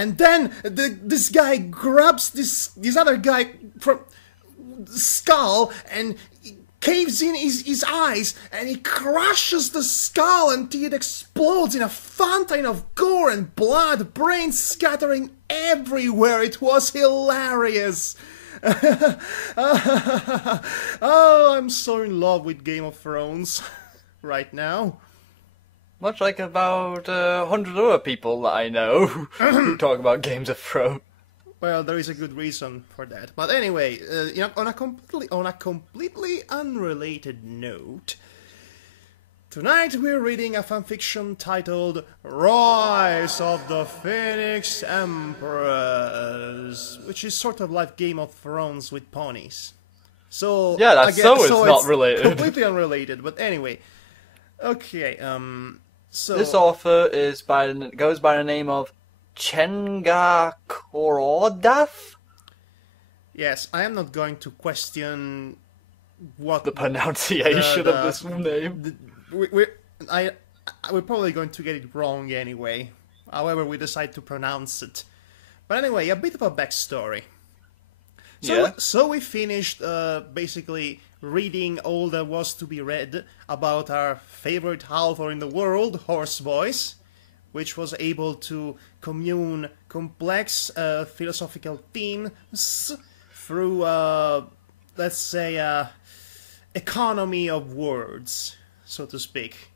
and then this guy grabs this other guy from the skull and caves in his eyes, and he crushes the skull until it explodes in a fountain of gore and blood, brains scattering everywhere. It was hilarious. Oh, I'm so in love with Game of Thrones right now. Much like about 100 other people that I know who talk about Games of Thrones. Well, there is a good reason for that. But anyway, on a completely unrelated note, tonight we're reading a fanfiction titled Rise of the Phoenix Empress, which is sort of like Game of Thrones with ponies. So yeah, that's again, it's not related. Completely unrelated. But anyway, okay. So this author goes by the name of Chenga Korodath? Yes, I am not going to question what the pronunciation of this name. We're probably going to get it wrong anyway, however we decide to pronounce it. But anyway, a bit of a backstory. So we finished basically reading all there was to be read about our favorite author in the world, Horse Voice, which was able to commune complex philosophical themes through, let's say, economy of words, so to speak.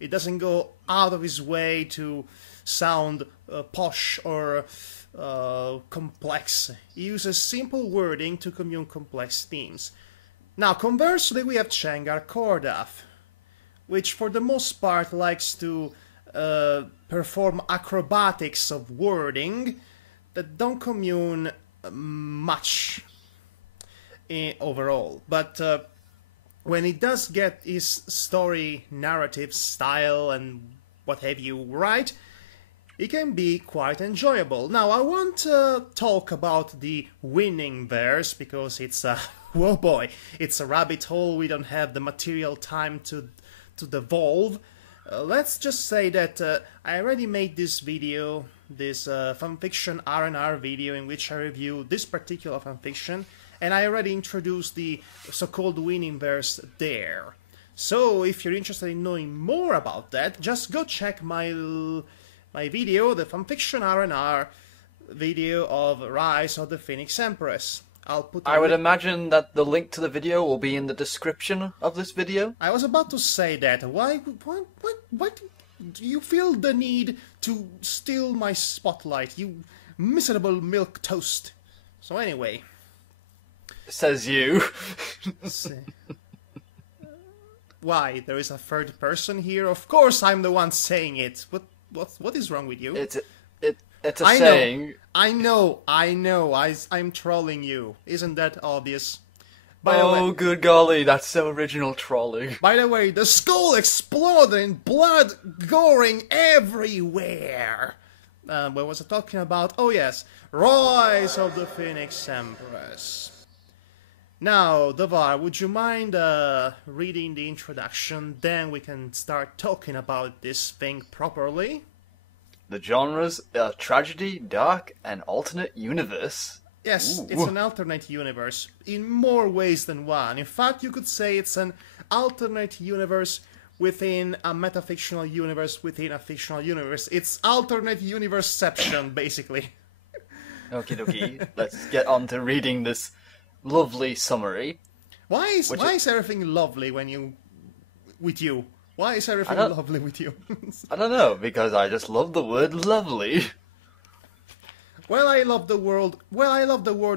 It doesn't go out of his way to sound posh or complex. He uses simple wording to commune complex themes. Now, conversely, we have Chengar Kordath, which for the most part likes to perform acrobatics of wording that don't commune much overall. But when he does get his story, narrative, style, and what have you right, it can be quite enjoyable. Now, I won't talk about the winning verse, because it's a... whoa boy, it's a rabbit hole. We don't have the material time to devolve. Let's just say that I already made this video, this fanfiction R&R video, in which I review this particular fanfiction, and I already introduced the so-called winning verse there. So, if you're interested in knowing more about that, just go check my video, the fanfiction R&R video of Rise of the Phoenix Empress. I would imagine that the link to the video will be in the description of this video. I was about to say that. Why do you feel the need to steal my spotlight, you miserable milquetoast? So anyway. Says you. Why? There is a third person here? Of course I'm the one saying it. What is wrong with you? It's a saying. I know. I'm trolling you. Isn't that obvious? Oh, good golly, that's so original trolling. By the way, the skull exploded and blood goring everywhere. What was I talking about? Oh yes, Rise of the Phoenix Empress. Now, Devar, would you mind reading the introduction? Then we can start talking about this thing properly. The genres are tragedy, dark, and alternate universe. Yes, Ooh. It's an alternate universe in more ways than one. In fact, you could say it's an alternate universe within a metafictional universe within a fictional universe. It's alternate universeception, basically. Okie dokie, let's get on to reading this lovely summary. Why is everything lovely with you? Why is everything lovely with you? I don't know, because I just love the word lovely. Well, I love the word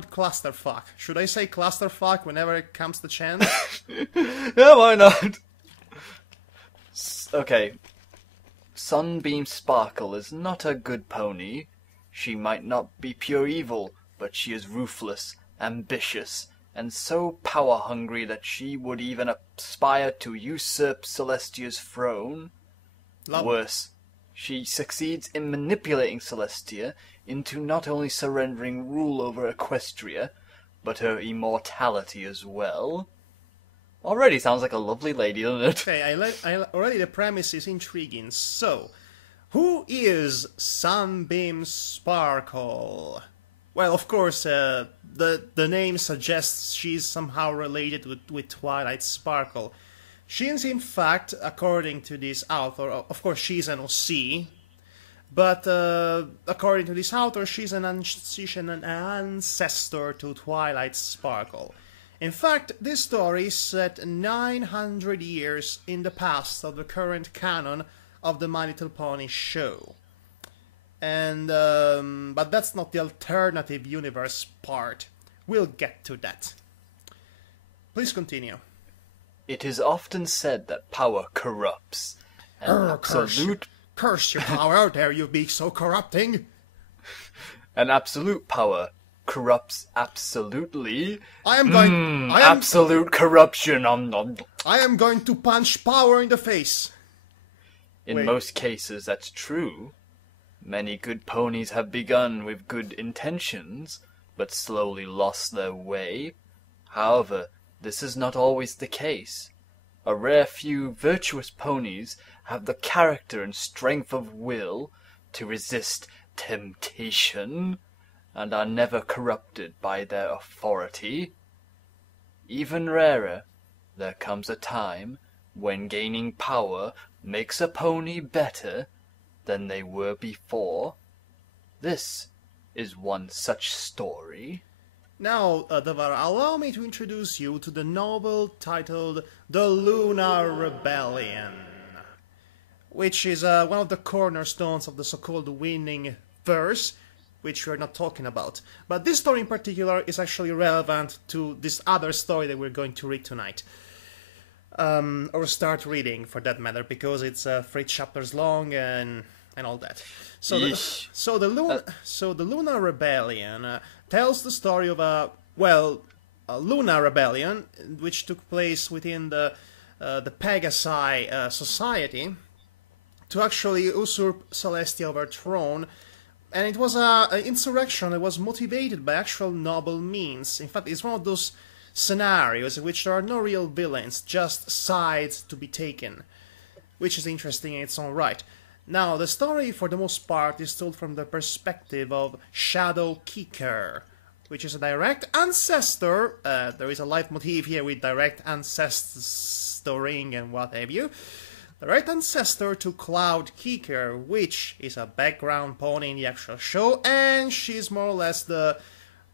clusterfuck. Should I say clusterfuck whenever it comes to chance? Yeah, why not? Okay. Sunbeam Sparkle is not a good pony. She might not be pure evil, but she is ruthless, ambitious, and so power-hungry that she would even aspire to usurp Celestia's throne. Love Worse, she succeeds in manipulating Celestia into not only surrendering rule over Equestria, but her immortality as well. Already sounds like a lovely lady, doesn't it? Okay, already the premise is intriguing. So, Who is Sunbeam Sparkle? Well, of course, the name suggests she's somehow related with Twilight Sparkle. She is, in fact, according to this author, of course, she's an OC, but according to this author, she's an ancestor to Twilight Sparkle. In fact, this story is set 900 years in the past of the current canon of the My Little Pony show. And, but that's not the alternative universe part. We'll get to that. Please continue. It is often said that power corrupts. An absolute... Curse your power, dare you be so corrupting? An absolute power corrupts absolutely. Absolute corruption. I am going to punch power in the face. In most cases, that's true. Many good ponies have begun with good intentions, but slowly lost their way. However, this is not always the case. A rare few virtuous ponies have the character and strength of will to resist temptation, and are never corrupted by their authority. Even rarer, there comes a time when gaining power makes a pony better than they were before. This is one such story. Now, Devar, allow me to introduce you to the novel titled The Lunar Rebellion, which is one of the cornerstones of the so-called winning verse, which we're not talking about. But this story in particular is actually relevant to this other story that we're going to read tonight. Or start reading, for that matter, because it's 3 chapters long and all that. So the Lunar Rebellion tells the story of a lunar rebellion which took place within the Pegasi society to actually usurp Celestia of her throne. And it was an insurrection that was motivated by actual noble means. In fact, it's one of those scenarios in which there are no real villains, just sides to be taken, which is interesting in its own right. Now, the story, for the most part, is told from the perspective of Shadow Kicker, which is a direct ancestor. There is a leitmotif here with direct ancestoring and what have you. Direct ancestor to Cloud Kicker, which is a background pony in the actual show, and she's more or less the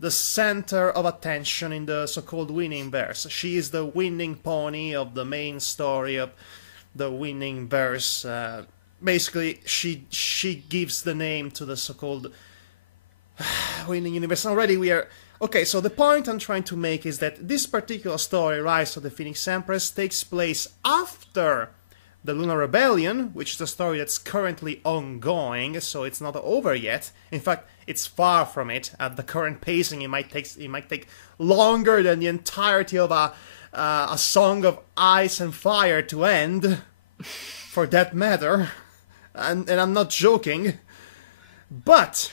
center of attention in the so-called winning verse. She is the winning pony of the main story of the winning verse. Basically, she gives the name to the so-called winning universe. Already we are... Okay, so the point I'm trying to make is that this particular story, Rise of the Phoenix Empress, takes place after the Lunar Rebellion, which is a story that's currently ongoing, so it's not over yet. In fact, it's far from it. At the current pacing, it might take longer than the entirety of a Song of Ice and Fire to end, for that matter. And I'm not joking. But,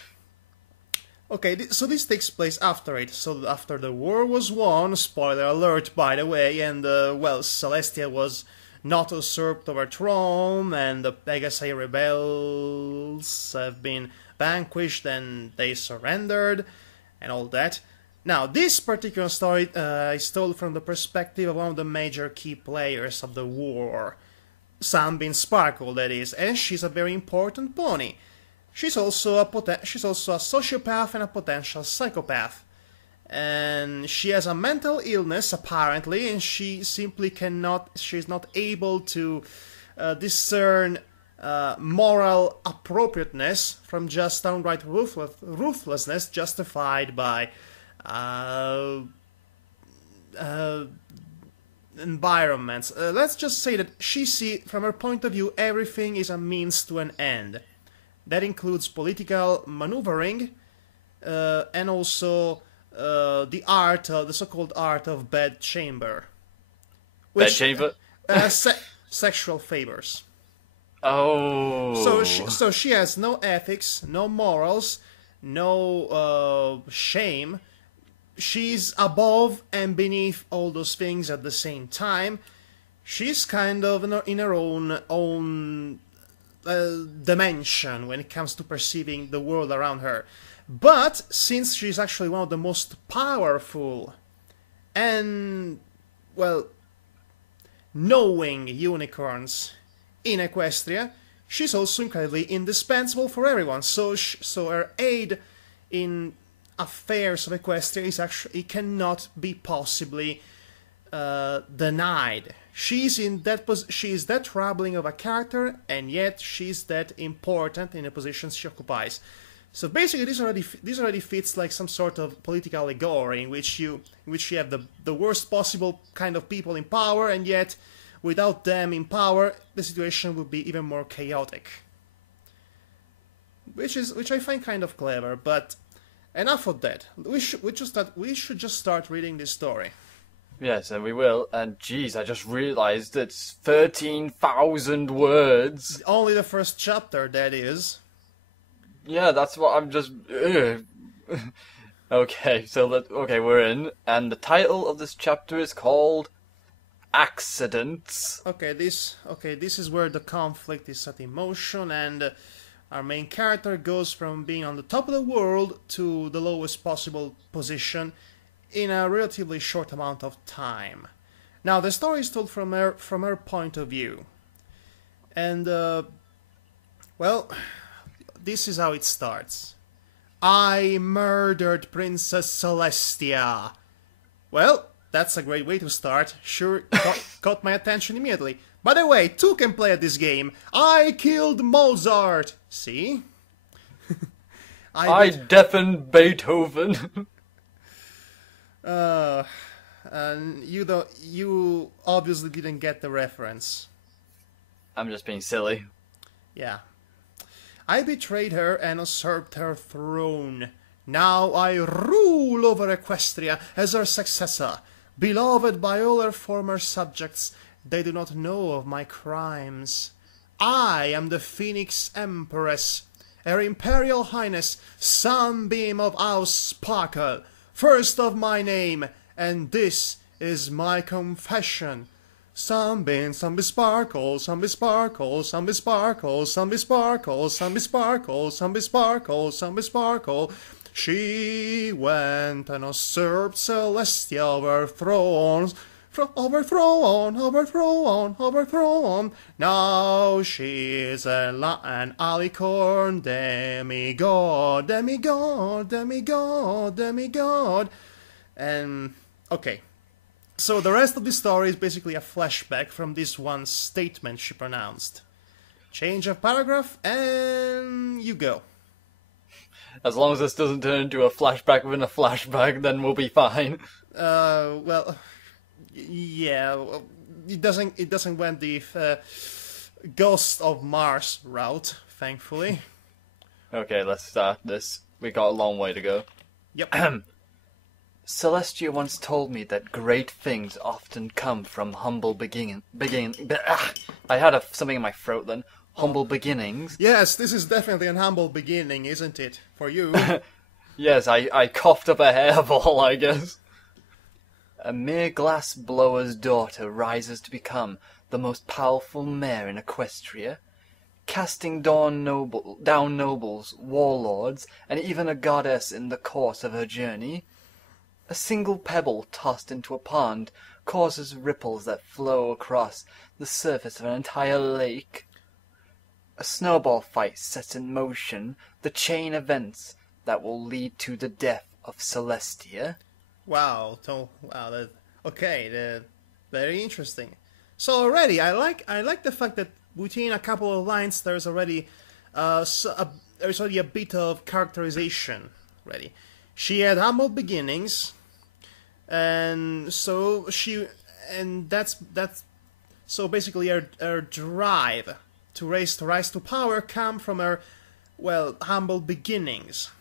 okay, so this takes place after it. So after the war was won, spoiler alert by the way, and Celestia was not usurped over throne, and the Pegasi rebels have been vanquished and they surrendered, and all that. Now, this particular story is told from the perspective of one of the major key players of the war, Sunbeam Sparkle, that is, and she's a very important pony. She's also a sociopath and a potential psychopath. And she has a mental illness, apparently, and she simply she's not able to discern moral appropriateness from just downright ruthlessness justified by environments. Let's just say that from her point of view, everything is a means to an end. That includes political maneuvering and also the so-called art of bed chamber. Bed chamber? Sexual favors. Oh. So she has no ethics, no morals, no shame. She's above and beneath all those things at the same time. She's kind of in her own dimension when it comes to perceiving the world around her. But since she's actually one of the most powerful and, well, knowing unicorns in Equestria, she's also incredibly indispensable for everyone. So her aid in affairs of Equestria is actually, it cannot be possibly denied. She is that troubling of a character, and yet she's that important in the positions she occupies. So basically, this already fits like some sort of political allegory in which you have the worst possible kind of people in power, and yet without them in power, the situation would be even more chaotic. Which I find kind of clever. But enough of that. We should just start reading this story. Yes, and we will. And geez, I just realized it's 13,000 words. Only the first chapter, that is. Yeah, that's what I'm just... Okay, so we're in. And the title of this chapter is called Accidents. Okay, this is where the conflict is set in motion, and our main character goes from being on the top of the world to the lowest possible position in a relatively short amount of time. Now, the story is told from her point of view. And, well, this is how it starts. I murdered Princess Celestia. Well, that's a great way to start. Sure, caught my attention immediately. By the way, two can play at this game. I killed Mozart. See? I deafened Beethoven. And you obviously didn't get the reference. I'm just being silly. Yeah. I betrayed her and usurped her throne. Now I rule over Equestria as her successor, beloved by all her former subjects. They do not know of my crimes. I am the Phoenix Empress, Her Imperial Highness, Sunbeam of House Sparkle, first of my name, and this is my confession. Sunbeam, sunbeam sparkle, sunbeam sparkle, sunbeam sparkle, sunbeam sparkle, sunbeam sparkle, sunbeam sparkle, sunbeam sparkle. She went and usurped Celestia overthrown. Overthrown. Now she is an alicorn demigod. And, okay. So the rest of the story is basically a flashback from this one statement she pronounced. Change of paragraph, and you go. As long as this doesn't turn into a flashback within a flashback, then we'll be fine. Well... Yeah, it doesn't went the Ghost of Mars route, thankfully. Okay, let's start this. We got a long way to go. Yep. Celestia once told me that great things often come from humble beginning. I had something in my throat then. Humble beginnings. Yes, this is definitely an humble beginning, isn't it? For you. Yes, I coughed up a hairball, I guess. A mere glass blower's daughter rises to become the most powerful mare in Equestria, casting down nobles, warlords, and even a goddess in the course of her journey. A single pebble tossed into a pond causes ripples that flow across the surface of an entire lake. A snowball fight sets in motion the chain events that will lead to the death of Celestia. Wow, very interesting. So already, I like the fact that within a couple of lines there's already a bit of characterization. Already, she had humble beginnings, and so so basically her drive to rise to power come from her, well, humble beginnings.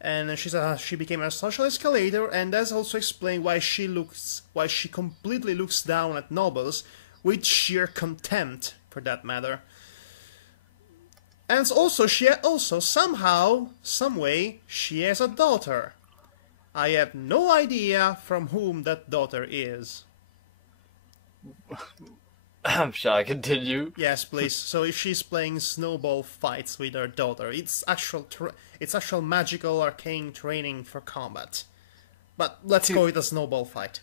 And she became a social escalator, and that's also explained why she completely looks down at nobles, with sheer contempt, for that matter. And also, somehow, some way, she has a daughter. I have no idea from whom that daughter is. Shall I continue? Yes, please. So if she's playing snowball fights with her daughter, it's actual magical arcane training for combat. But let's To call it a snowball fight.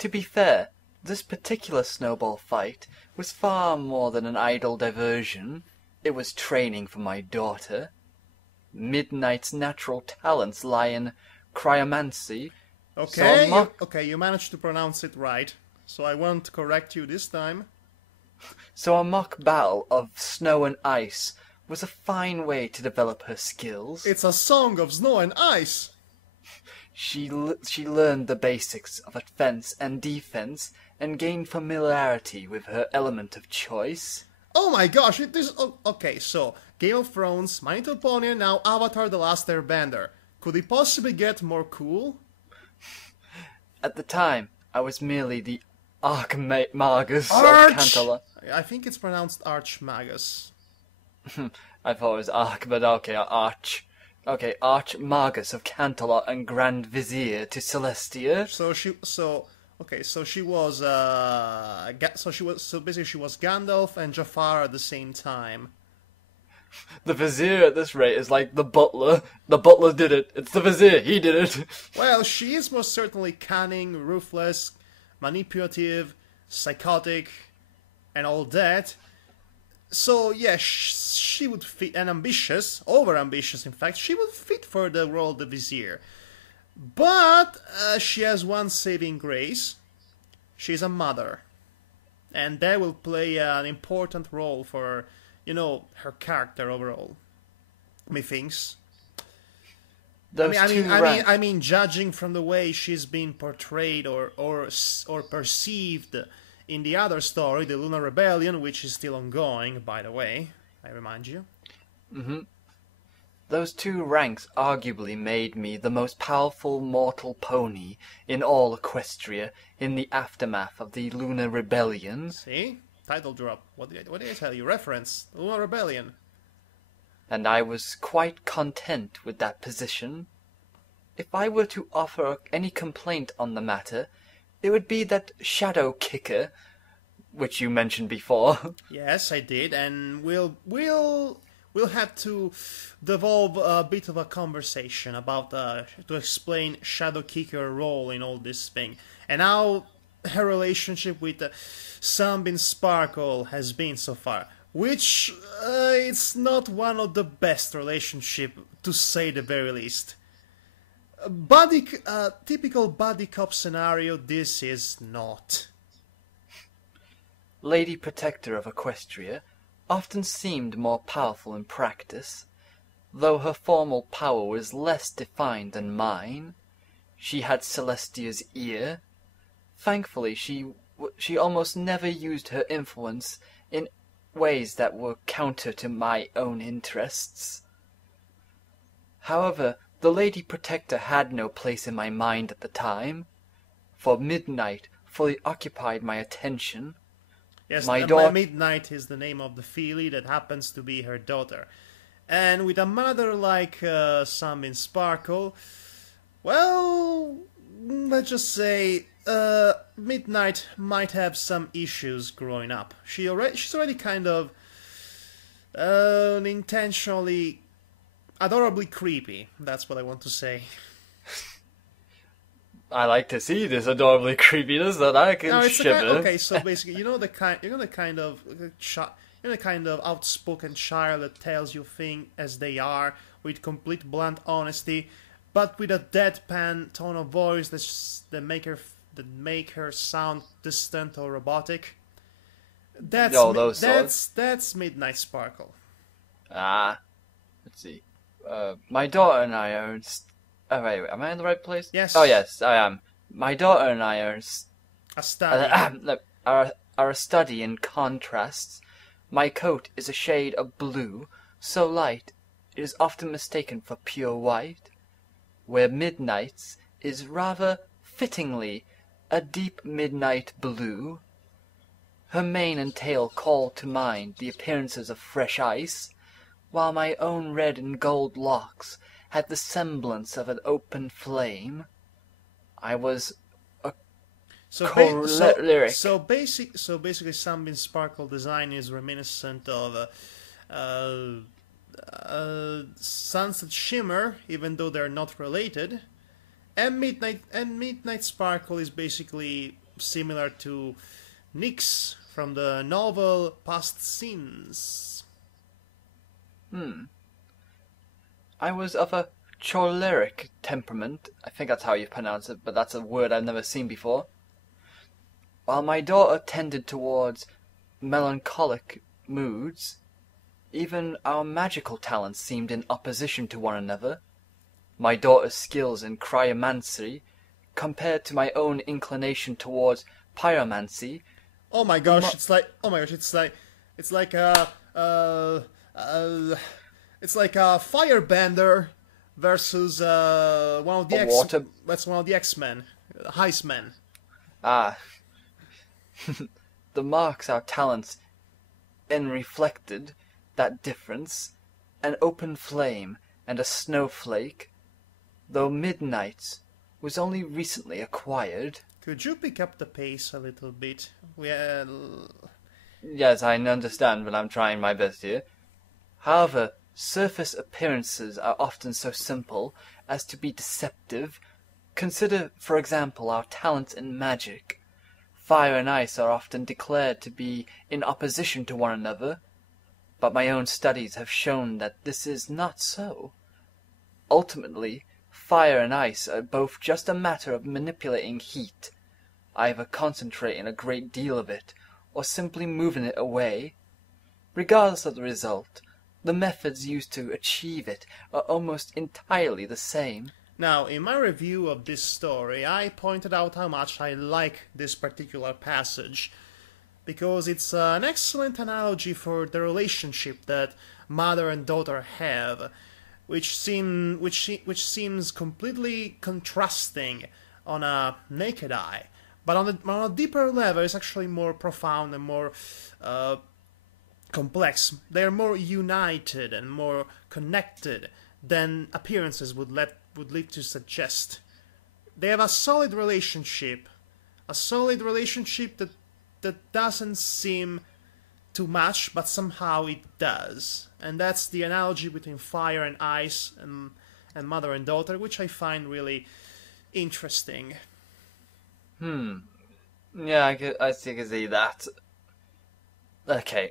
to be fair, this particular snowball fight was far more than an idle diversion. It was training for my daughter. Midnight's natural talents lie in cryomancy. Okay, So okay, you managed to pronounce it right. So I won't correct you this time. So a mock battle of snow and ice was a fine way to develop her skills. It's a song of snow and ice. She learned the basics of offense and defense and gained familiarity with her element of choice. Oh my gosh, it is... okay, so Game of Thrones, My Little Pony, and now Avatar The Last Airbender. Could it possibly get more cool? At the time, I was merely the Archmagus of Cantala. I think it's pronounced Archmagus. I thought it was Arch, but okay, Arch. Okay, Archmagus of Cantala and Grand Vizier to Celestia. So basically she was Gandalf and Jafar at the same time. The Vizier at this rate is like the butler. The butler did it. It's the Vizier. He did it. Well, she is most certainly cunning, ruthless, manipulative, psychotic, and all that. So, yeah, she would fit, and ambitious, over-ambitious in fact, she would fit for the role of the Vizier. But she has one saving grace. She's a mother. And that will play an important role for, her character overall. Methinks. I mean, judging from the way she's been portrayed or perceived in the other story, the Lunar Rebellion, which is still ongoing, by the way, I remind you. Mm-hmm. Those two ranks arguably made me the most powerful mortal pony in all Equestria in the aftermath of the Lunar Rebellion. See? Title drop. What did I tell you? Reference. The Lunar Rebellion. And I was quite content with that position. If I were to offer any complaint on the matter, it would be that Shadow Kicker, which you mentioned before. Yes, I did, and we'll have to devolve a bit of a conversation about to explain Shadow Kicker's role in all this thing, and how her relationship with Sunbeam Sparkle has been so far. Which it's not one of the best relationship, to say the very least. Typical buddy cop scenario, this is not. Lady Protector of Equestria often seemed more powerful in practice, though her formal power was less defined than mine. She had Celestia's ear. Thankfully, she almost never used her influence in ways that were counter to my own interests. However, the Lady Protector had no place in my mind at the time, for Midnight fully occupied my attention. Yes, my Midnight is the name of the filly that happens to be her daughter. And with a mother like Sunbeam Sparkle, well, let's just say Midnight might have some issues growing up. She's already kind of intentionally, adorably creepy. That's what I want to say. I like to see this adorably creepiness that I can shiver. Okay, so basically, the kind of outspoken child that tells you things as they are with complete blunt honesty, but with a deadpan tone of voice that make her sound distant or robotic. That's Midnight Sparkle. Let's see. My daughter and I are. Oh wait, am I in the right place? Yes. Oh yes, I am. My daughter and I are a study. Are a study in contrasts. My coat is a shade of blue, so light it is often mistaken for pure white, where Midnight's is rather fittingly a deep midnight blue. Her mane and tail call to mind the appearances of fresh ice, while my own red and gold locks had the semblance of an open flame. I was Lyric. So basically, Sunbeam Sparkle design is reminiscent of Sunset Shimmer, even though they're not related. And Midnight Sparkle is basically similar to Nyx from the novel Past Scenes. I was of a choleric temperament. I think that's how you pronounce it, but that's a word I've never seen before. While my daughter tended towards melancholic moods, even our magical talents seemed in opposition to one another. My daughter's skills in cryomancy, compared to my own inclination towards pyromancy. Oh my gosh! It's like a firebender versus one of the X-Men, Heisman. Ah. The marks our talents in reflected that difference, an open flame and a snowflake, though midnight was only recently acquired. Could you pick up the pace a little bit? Well... Yes, I understand, but I'm trying my best here. However, surface appearances are often so simple as to be deceptive. Consider, for example, our talents in magic. Fire and ice are often declared to be in opposition to one another, but my own studies have shown that this is not so. Ultimately, fire and ice are both just a matter of manipulating heat, either concentrating a great deal of it, or simply moving it away. Regardless of the result, the methods used to achieve it are almost entirely the same. Now, in my review of this story, I pointed out how much I like this particular passage, because it's an excellent analogy for the relationship that mother and daughter have, which seems completely contrasting on a naked eye, but on a deeper level, it's actually more profound and more complex. They're more united and more connected than appearances would lead to suggest. They have a solid relationship that doesn't seem too much, but somehow it does. And that's the analogy between fire and ice and mother and daughter, which I find really interesting. Yeah, I can see that. Okay.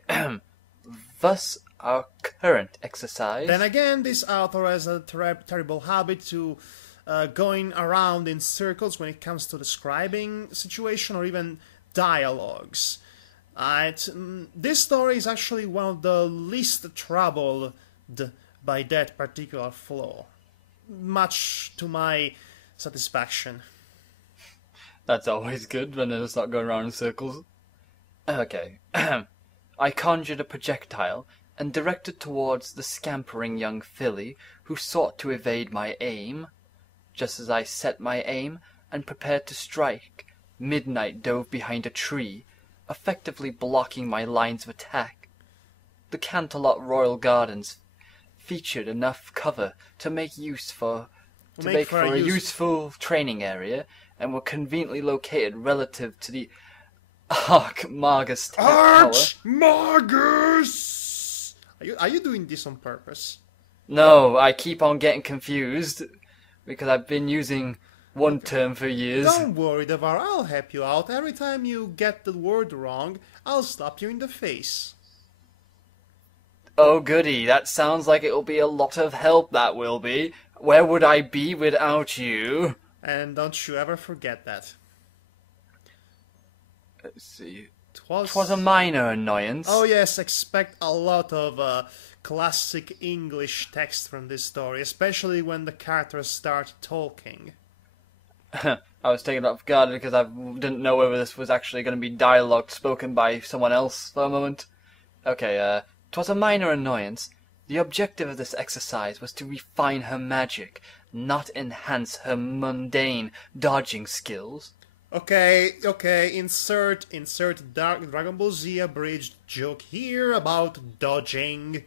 Thus, our current exercise... Then again, this author has a terrible habit to going around in circles when it comes to describing situation or even dialogues. This story is actually one of the least troubled by that particular flaw, much to my satisfaction. That's always good when it's not going around in circles. Okay. I conjured a projectile and directed towards the scampering young filly who sought to evade my aim. Just as I set my aim and prepared to strike, Midnight dove behind a tree, effectively blocking my lines of attack. The Canterlot Royal Gardens featured enough cover to make for a useful training area, and were conveniently located relative to the Archmagus Tower. Archmagus! Are you doing this on purpose? No, I keep on getting confused because I've been using one term for years. Don't worry, Devar, I'll help you out. Every time you get the word wrong, I'll slap you in the face. Oh goody, that sounds like it'll be a lot of help, that will be. Where would I be without you? And don't you ever forget that. Let's see. 'Twas a minor annoyance. Oh yes, expect a lot of classic English text from this story, especially when the characters start talking. I was taken off guard because I didn't know whether this was actually going to be dialogue spoken by someone else for a moment. Okay, 'twas a minor annoyance. The objective of this exercise was to refine her magic, not enhance her mundane dodging skills. Okay, insert Dragon Ball Z abridged joke here about dodging.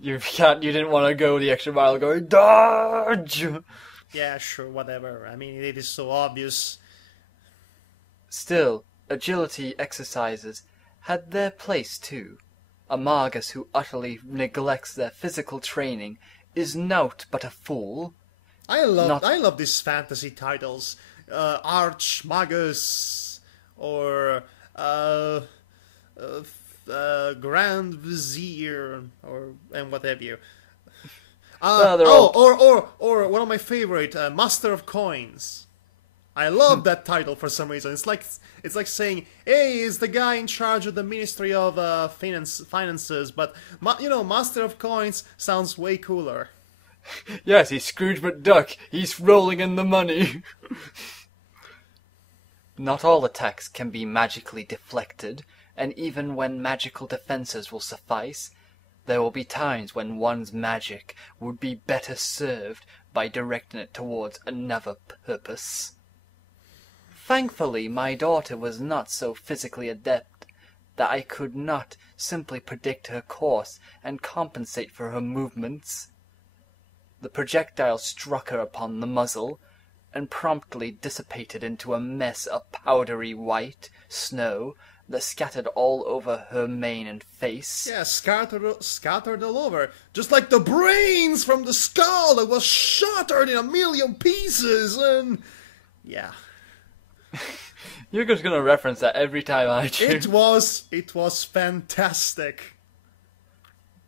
You didn't want to go the extra mile going, dodge! Yeah, sure, whatever. I mean, it is so obvious. Still, agility exercises had their place too. A magus who utterly neglects their physical training is naught but a fool. Not I love these fantasy titles. Archmagus or Grand Vizier and what have you. well, they're all Or one of my favorite, Master of Coins. I love that title for some reason. It's like saying, "Hey, is the guy in charge of the Ministry of Finances?" But Master of Coins sounds way cooler. yes, he's Scrooge McDuck. He's rolling in the money. Not all attacks can be magically deflected, and even when magical defenses will suffice, there will be times when one's magic would be better served by directing it towards another purpose. Thankfully, my daughter was not so physically adept that I could not simply predict her course and compensate for her movements. The projectile struck her upon the muzzle, and promptly dissipated into a mess of powdery white snow that scattered all over her mane and face. Yeah, scattered all over, just like the brains from the skull that was shattered in a million pieces. And yeah. You're just gonna reference that every time I do. It was fantastic.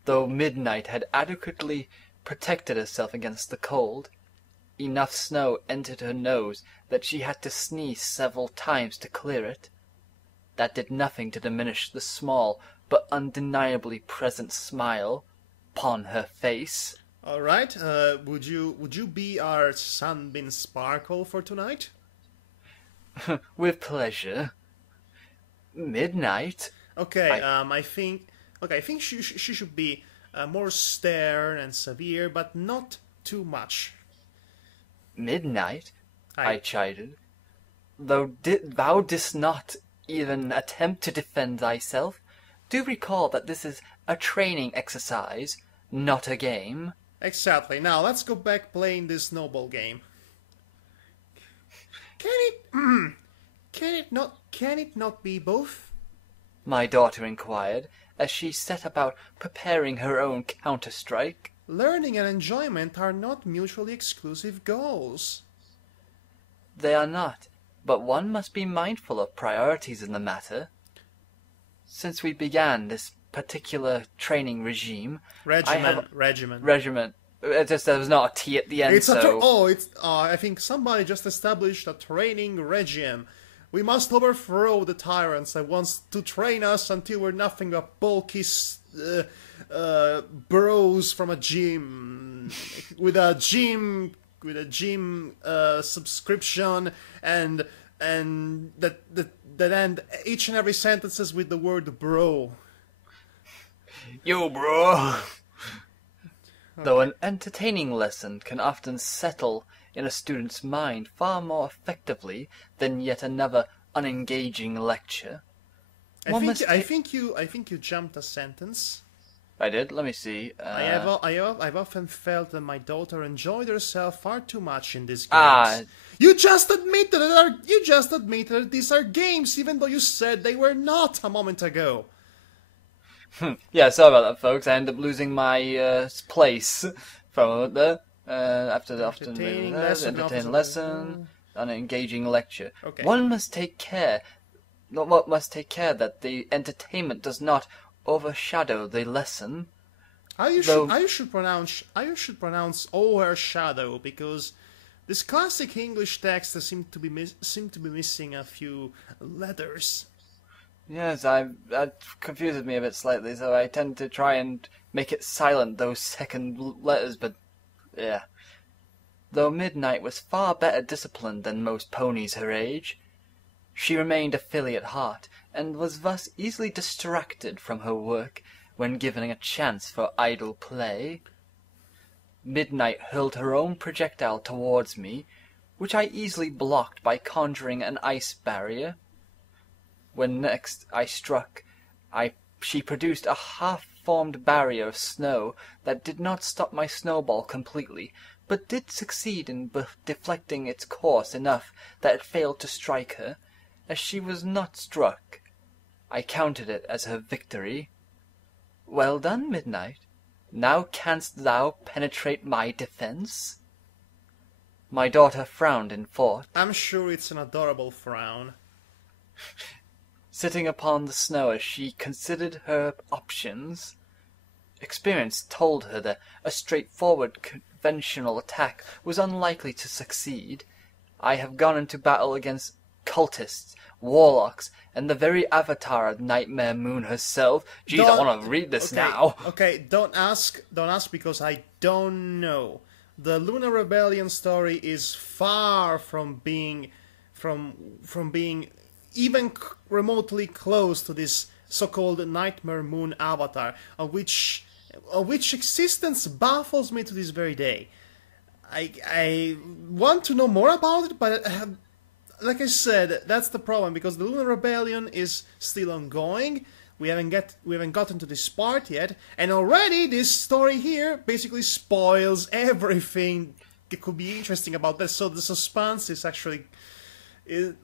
Though Midnight had adequately protected herself against the cold, enough snow entered her nose that she had to sneeze several times to clear it. That did nothing to diminish the small but undeniably present smile upon her face. All right. Would you be our Sunbeam Sparkle for tonight? With pleasure. Midnight? Okay. I think she should be more stern and severe, but not too much. Midnight? I chided. Thou didst not even attempt to defend thyself. Do recall that this is a training exercise, not a game. Exactly. Now let's go back playing this snowball game. Can it not be both? My daughter inquired, as she set about preparing her own counter-strike. Learning and enjoyment are not mutually exclusive goals. They are not, but one must be mindful of priorities in the matter. Since we began this particular training regime, regiment. It just there was not a T at the end. I think somebody just established a training regime. We must overthrow the tyrants that wants to train us until we're nothing but bulky bros from a gym with a gym subscription and that end each and every sentences with the word bro. Yo, bro. Though an entertaining lesson can often settle in a student's mind far more effectively than yet another unengaging lecture. I think you jumped a sentence. I did. Let me see. I've often felt that my daughter enjoyed herself far too much in these games. You just admitted that these are games, even though you said they were not a moment ago. Yeah, sorry about that, folks. I ended up losing my place for a moment there. After the entertaining lesson, an engaging lecture. Okay. One must take care. What must take care that the entertainment does not overshadow the lesson. I should pronounce overshadow, because this classic English text seem to be missing a few letters. Yes, that confuses me a bit slightly, so I tend to try and make it silent, those second letters, but yeah. Though Midnight was far better disciplined than most ponies her age, she remained a filly at heart, and was thus easily distracted from her work when given a chance for idle play. Midnight hurled her own projectile towards me, which I easily blocked by conjuring an ice barrier. When next I struck, she produced a half-formed barrier of snow that did not stop my snowball completely, but did succeed in deflecting its course enough that it failed to strike her. As she was not struck, I counted it as her victory. Well done, Midnight. Now canst thou penetrate my defence? My daughter frowned in thought. I'm sure it's an adorable frown. Sitting upon the snow as she considered her options. Experience told her that a straightforward conventional attack was unlikely to succeed. I have gone into battle against cultists, warlocks, and the very avatar of Nightmare Moon herself. Geez, I want to read this now. Okay, don't ask because I don't know. The Lunar Rebellion story is far from being being even remotely close to this so-called Nightmare Moon avatar, of which existence baffles me to this very day. I want to know more about it, but like I said, that's the problem, because the Lunar Rebellion is still ongoing. We haven't gotten to this part yet, and already this story here basically spoils everything that could be interesting about this. So the suspense is actually,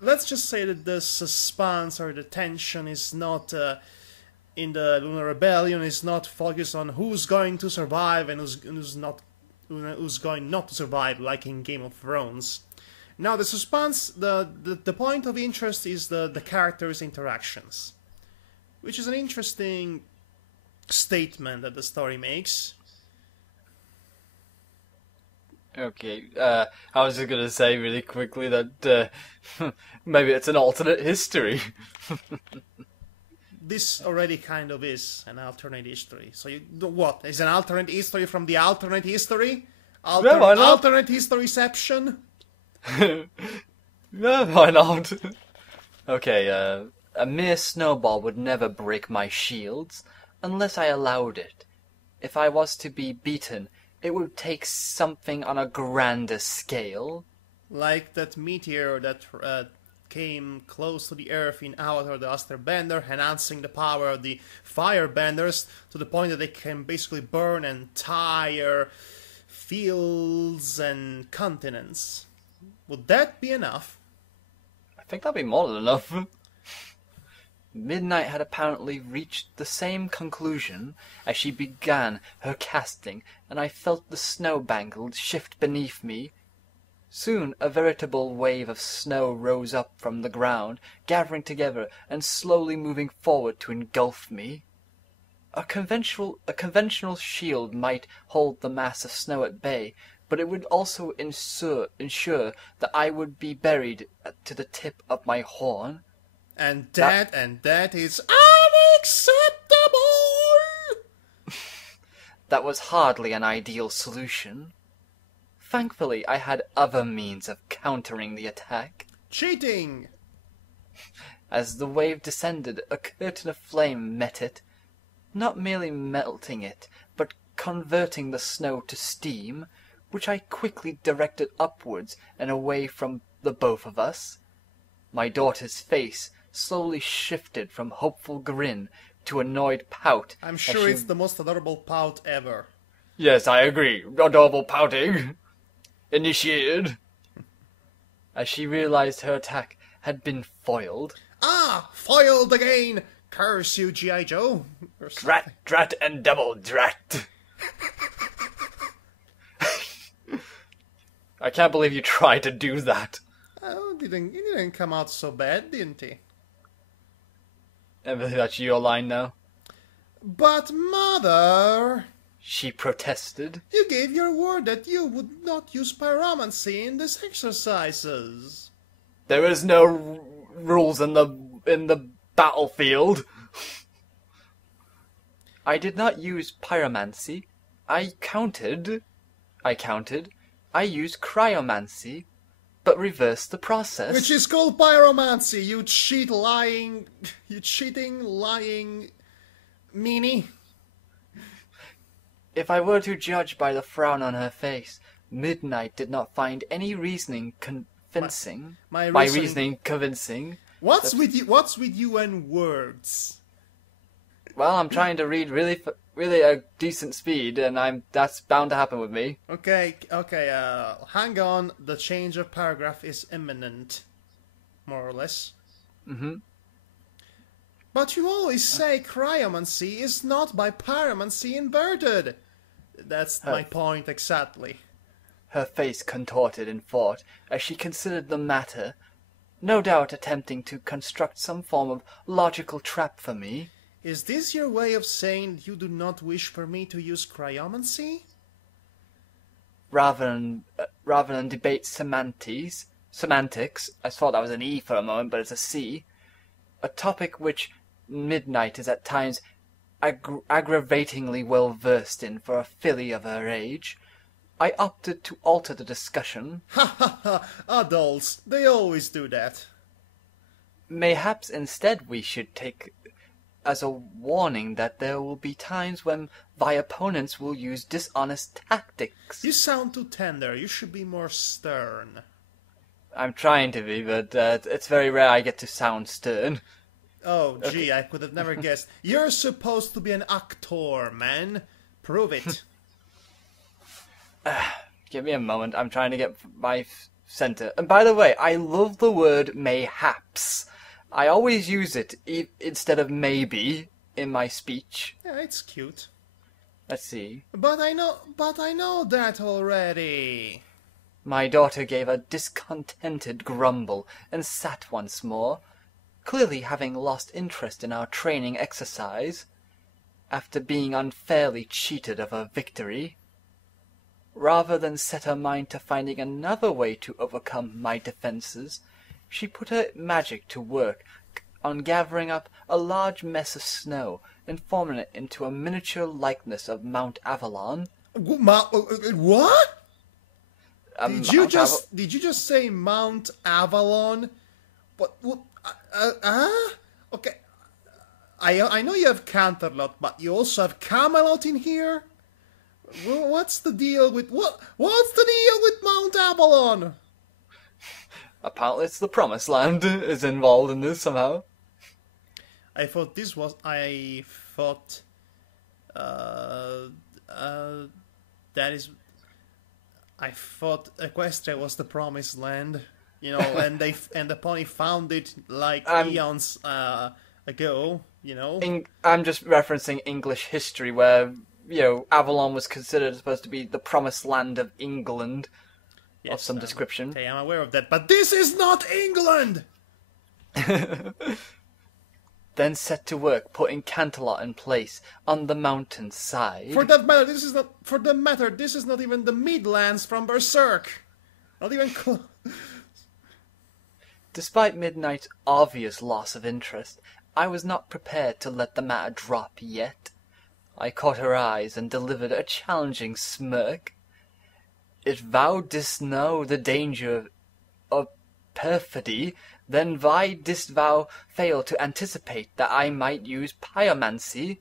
let's just say that the suspense or the tension is not in the Lunar Rebellion, is not focused on who's going to survive and who's going not to survive, like in Game of Thrones. Now the suspense, the point of interest is the characters' interactions, which is an interesting statement that the story makes. Okay, I was just going to say really quickly that maybe it's an alternate history. This already kind of is an alternate history. So what? Is an alternate history from the alternate history? Yeah, why not? Alternate historyception? No, why not? Okay, a mere snowball would never break my shields, unless I allowed it. If I was to be beaten, it would take something on a grander scale. Like that meteor that came close to the Earth in Avatar the Asterbender, enhancing the power of the Firebenders to the point that they can basically burn entire fields and continents. Would that be enough? I think that'd be more than enough. Midnight had apparently reached the same conclusion as she began her casting, and I felt the snowbank shift beneath me. Soon a veritable wave of snow rose up from the ground, gathering together and slowly moving forward to engulf me. A conventional shield might hold the mass of snow at bay, but it would also ensure that I would be buried to the tip of my horn. And that is unacceptable! That was hardly an ideal solution. Thankfully, I had other means of countering the attack. Cheating! As the wave descended, a curtain of flame met it, not merely melting it, but converting the snow to steam, which I quickly directed upwards and away from the both of us. My daughter's face slowly shifted from hopeful grin to annoyed pout. I'm sure it's the most adorable pout ever. Yes, I agree. Adorable pouting. Initiated. As she realized her attack had been foiled. Ah! Foiled again! Curse you, G.I. Joe! Drat, and double drat. I can't believe you tried to do that. Oh, it didn't come out so bad, didn't he? Emily, that's your line now. But, Mother... she protested. You gave your word that you would not use pyromancy in these exercises. There is no rules in the battlefield. I did not use pyromancy. I counted. I used cryomancy, but reversed the process. Which is called pyromancy, you cheating, lying meanie. If I were to judge by the frown on her face, Midnight did not find any reasoning convincing. My reasoning convincing. What's with you and words? Well, I'm trying to read really really a decent speed, and that's bound to happen with me. Okay, hang on. The change of paragraph is imminent, more or less. Mm-hmm. But you always say cryomancy is not by pyromancy inverted. That's my point exactly. Her face contorted in thought as she considered the matter, no doubt attempting to construct some form of logical trap for me. Is this your way of saying you do not wish for me to use cryomancy? Rather than debate semantics, I thought that was an E for a moment, but it's a C, a topic which Midnight is at times aggravatingly well versed in for a filly of her age, I opted to alter the discussion. Ha ha ha! Adults, they always do that. Mayhaps instead we should take as a warning that there will be times when thy opponents will use dishonest tactics. You sound too tender. You should be more stern. I'm trying to be, but it's very rare I get to sound stern. Oh, gee, I could have never guessed. You're supposed to be an actor, man. Prove it. Give me a moment. I'm trying to get my center. And by the way, I love the word mayhaps. I always use it instead of maybe in my speech. Yeah, it's cute. Let's see. But I know that already. My daughter gave a discontented grumble and sat once more, clearly having lost interest in our training exercise, after being unfairly cheated of her victory. Rather than set her mind to finding another way to overcome my defences, she put her magic to work on gathering up a large mess of snow and forming it into a miniature likeness of Mount Avalon. What? Did you just say Mount Avalon? What? Okay. I know you have Canterlot, but you also have Camelot in here. What's the deal with What's the deal with Mount Avalon? Apparently, it's the Promised Land is involved in this somehow. I thought Equestria was the Promised Land, you know, and the pony found it like eons ago, you know. I'm just referencing English history, where Avalon was considered supposed to be the Promised Land of England, of some description. Okay, I'm aware of that, but this is not England. Then set to work putting Canterlot in place on the mountain side. For that matter, this is not even the Midlands from Berserk. Not even close. Despite Midnight's obvious loss of interest, I was not prepared to let the matter drop yet. I caught her eyes and delivered a challenging smirk. If thou didst know the danger of perfidy, then why didst thou fail to anticipate that I might use pyromancy?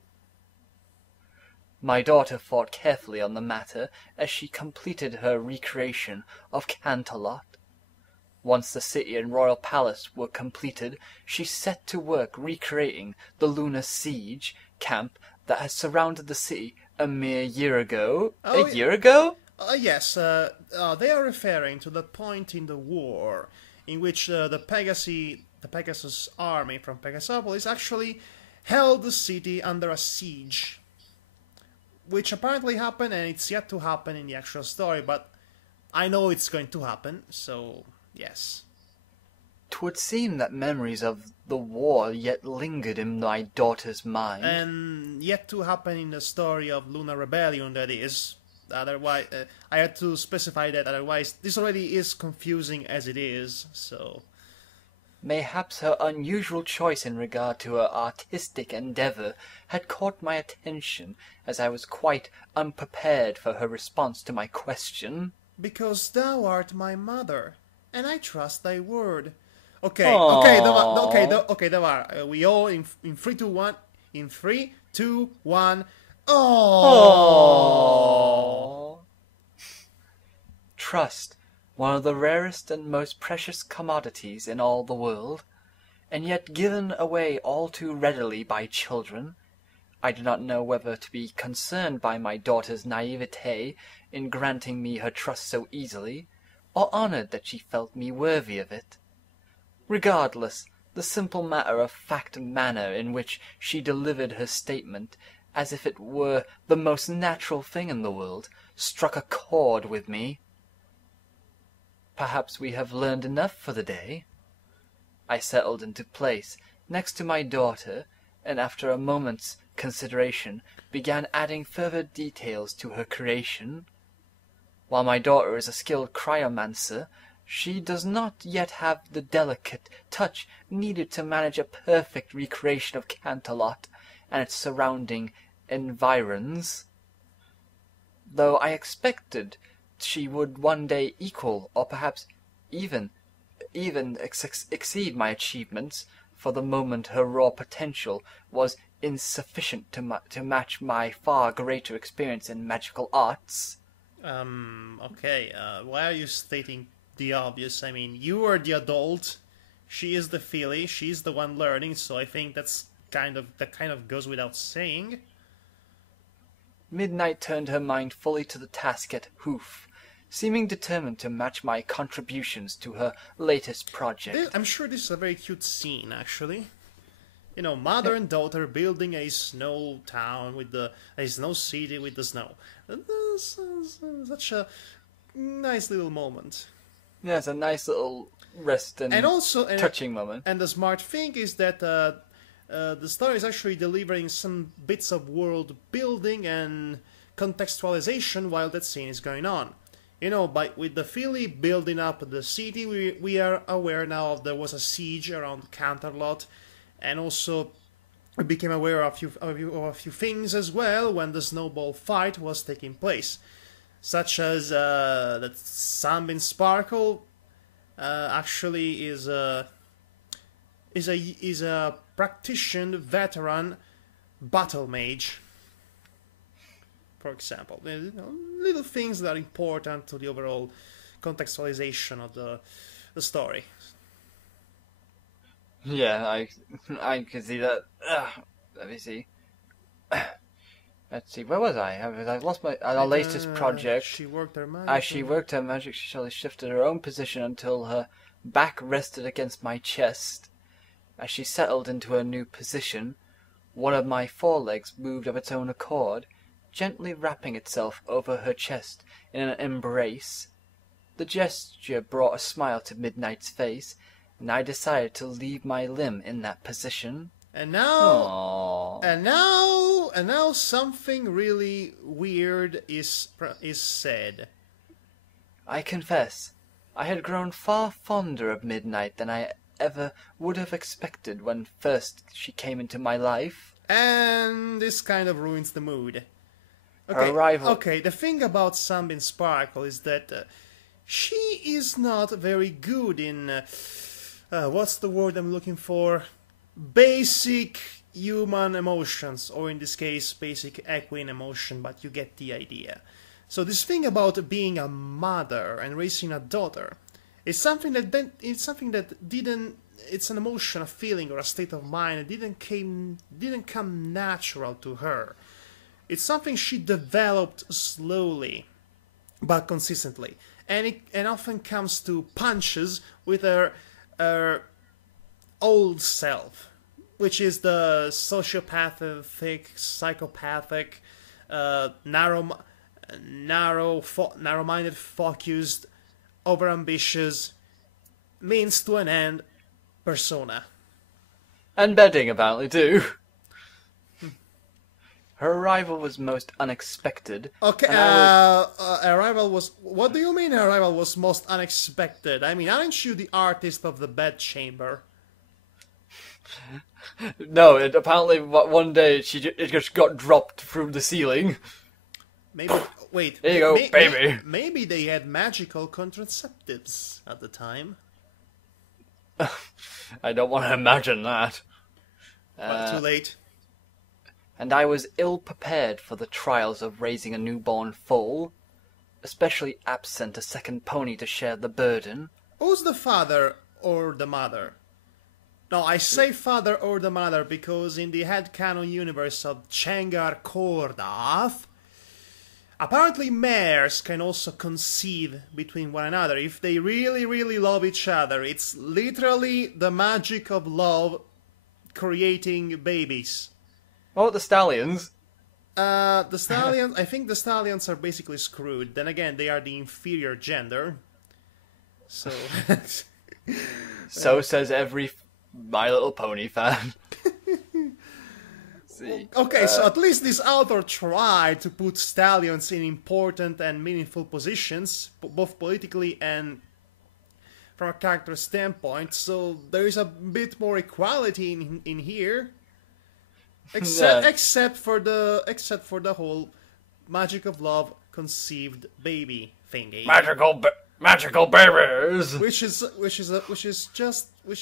My daughter thought carefully on the matter as she completed her recreation of Canterlot. Once the city and royal palace were completed, she set to work recreating the lunar siege camp that had surrounded the city a mere year ago. A year ago? Yes, they are referring to the point in the war in which the Pegasus army from Pegasopolis actually held the city under a siege, which apparently happened, and it's yet to happen in the actual story, but I know it's going to happen, so yes. 'Twould seem that memories of the war yet lingered in my daughter's mind. And yet to happen in the story of Lunar Rebellion, that is. Otherwise, I had to specify that, otherwise this already is confusing as it is, so. Mayhaps her unusual choice in regard to her artistic endeavour had caught my attention, as I was quite unprepared for her response to my question. Because thou art my mother, and I trust thy word. Okay, Aww. okay, Davar. We all in 3, 2, 1. In 3, 2, 1. Oh. Trust, one of the rarest and most precious commodities in all the world, and yet given away all too readily by children. I do not know whether to be concerned by my daughter's naivete in granting me her trust so easily, or honoured that she felt me worthy of it. Regardless, the simple matter-of-fact manner in which she delivered her statement, as if it were the most natural thing in the world, struck a chord with me. Perhaps we have learned enough for the day. I settled into place next to my daughter, and after a moment's consideration began adding further details to her creation. While my daughter is a skilled cryomancer, she does not yet have the delicate touch needed to manage a perfect recreation of Canterlot and its surrounding environs, though I expected she would one day equal, or perhaps even exceed my achievements. For the moment her raw potential was insufficient to match my far greater experience in magical arts. Okay, why are you stating the obvious? I mean, you are the adult, she is the filly, she's the one learning, so I think that kind of goes without saying. Midnight turned her mind fully to the task at hoof, seeming determined to match my contributions to her latest project. I'm sure this is a very cute scene, actually. You know, mother and daughter building a snow town with a snow city with the snow. Such a nice little moment. Yeah, it's a nice little rest and also touching moment. And the smart thing is that the story is actually delivering some bits of world building and contextualization while that scene is going on. You know, with the filly building up the city, we are aware now there was a siege around Canterlot, and also we became aware of a few things as well when the snowball fight was taking place, such as that Sunbeam Sparkle actually is a practiced veteran battle mage. For example, little things that are important to the overall contextualization of the story. Yeah, I can see that. Let me see. Let's see, where was I? I lost my our latest project. She worked her magic. As she worked her magic, she slowly shifted her own position until her back rested against my chest. As she settled into her new position, one of my forelegs moved of its own accord, gently wrapping itself over her chest in an embrace. The gesture brought a smile to Midnight's face, and I decided to leave my limb in that position. And now, Aww. and now something really weird is said. I confess, I had grown far fonder of Midnight than I ever would have expected when first she came into my life. And this kind of ruins the mood. Her arrival. Okay, the thing about Sunbeam Sparkle is that she is not very good in what's the word I'm looking for? Basic human emotions, or in this case, basic equine emotion, but you get the idea. So this thing about being a mother and raising a daughter is something that didn't. It's an emotion, a feeling, or a state of mind that didn't come natural to her. It's something she developed slowly, but consistently, and it often comes to punches with her old self, which is the sociopathic, psychopathic, narrow-minded, focused, overambitious, means to an end persona. And bedding, apparently, too. Her arrival was most unexpected. Okay, arrival was... What do you mean her arrival was most unexpected? I mean, aren't you the artist of the bedchamber? No, apparently one day it just got dropped through the ceiling. Maybe... Wait. There you go, baby. Maybe they had magical contraceptives at the time. I don't want to imagine that. But too late. And I was ill-prepared for the trials of raising a newborn foal, especially absent a second pony to share the burden. Who's the father or the mother? No, I say father or the mother because in the headcanon universe of Chengar Kordath, apparently mares can also conceive between one another if they really, really love each other. It's literally the magic of love creating babies. What about the stallions? The stallions, I think the stallions are basically screwed. Then again, they are the inferior gender. So... So says every My Little Pony fan. See. Okay, so at least this author tried to put stallions in important and meaningful positions, both politically and from a character standpoint. So there is a bit more equality in here, except for the whole magic of love conceived baby thingy. Magical babies. Which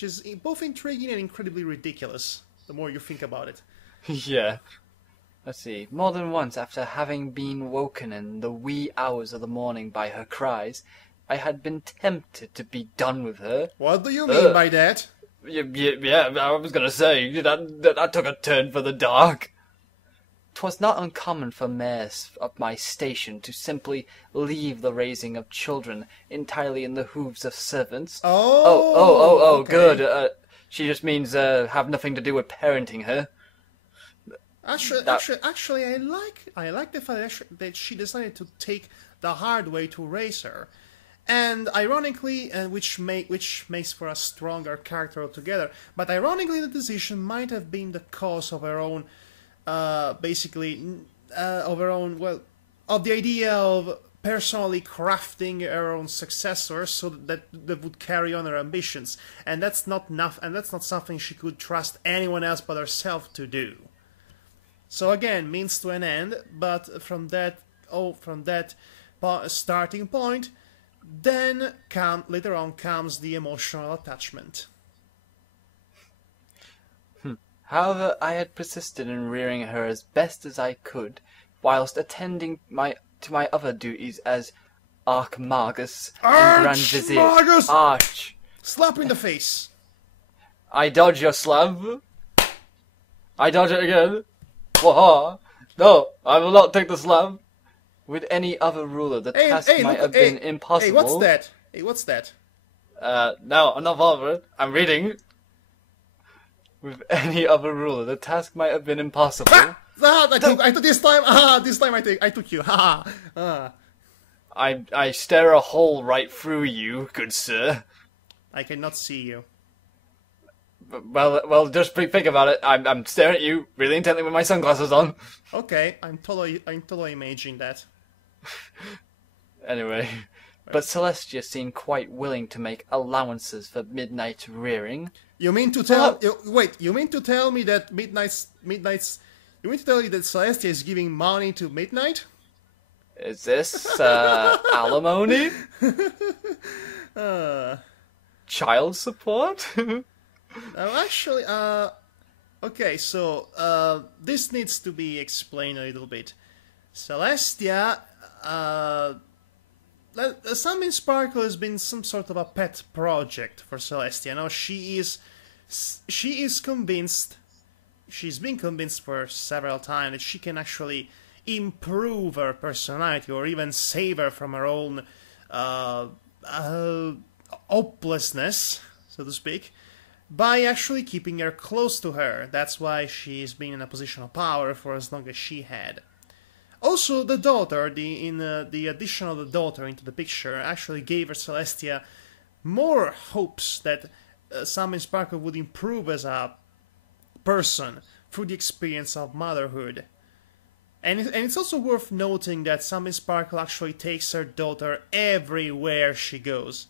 is both intriguing and incredibly ridiculous. The more you think about it. Yeah. Let's see. More than once, after having been woken in the wee hours of the morning by her cries, I had been tempted to be done with her. What do you mean by that? Yeah, I was gonna say, that took a turn for the dark. 'Twas not uncommon for mares of my station to simply leave the raising of children entirely in the hooves of servants. Oh, okay. Good. She just means have nothing to do with parenting her. Actually, I like the fact that she decided to take the hard way to raise her, and ironically, which makes for a stronger character altogether. But ironically, the decision might have been the cause of her own, of the idea of personally crafting her own successor so that would carry on her ambitions, and that's not something she could trust anyone else but herself to do. So again, means to an end, but from that starting point, then later on comes the emotional attachment. However, I had persisted in rearing her as best as I could, whilst attending to my other duties as Archmagus and Grand Vizier. Slap in the face! I dodge your slap. I dodge it again. Waha! No, I will not take the slap. With any other ruler, the task might have been impossible. Hey, what's that? No, I'm not bothered. I'm reading. With any other ruler, the task might have been impossible. I took this time. This time I took you. I stare a hole right through you, good sir. I cannot see you. Well, just think about it. I'm staring at you really intently with my sunglasses on. Okay, I'm totally imagining that. Anyway, but Celestia seemed quite willing to make allowances for Midnight rearing. You mean to tell? You mean to tell me that Midnight's? You mean to tell me that Celestia is giving money to Midnight? Is this alimony? Child support? Actually, okay, so this needs to be explained a little bit. Celestia, Sunbeam Sparkle has been some sort of a pet project for Celestia. Now she is convinced. She's been convinced for several times that she can actually improve her personality or even save her from her own hopelessness, so to speak, by actually keeping her close to her. That's why she's been in a position of power for as long as she had. Also, the daughter, the addition of the daughter into the picture actually gave her Celestia more hopes that Sunbeam Sparkle would improve as a person through the experience of motherhood. And it's also worth noting that Sunbeam Sparkle actually takes her daughter everywhere she goes.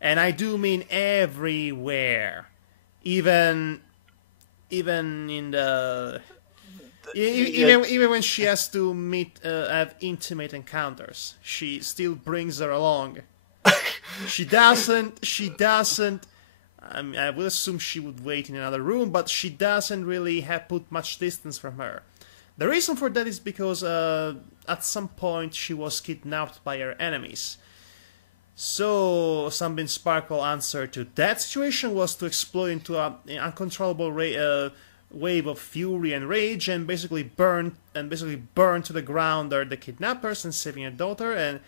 And I do mean everywhere. Even in the... Even when she has to have intimate encounters, she still brings her along. She doesn't... I would assume she would wait in another room, but she doesn't really have put much distance from her. The reason for that is because at some point she was kidnapped by her enemies. So, Sunbeam Sparkle answer to that situation was to explode into an uncontrollable wave of fury and rage, and basically burn to the ground the kidnappers and saving her daughter,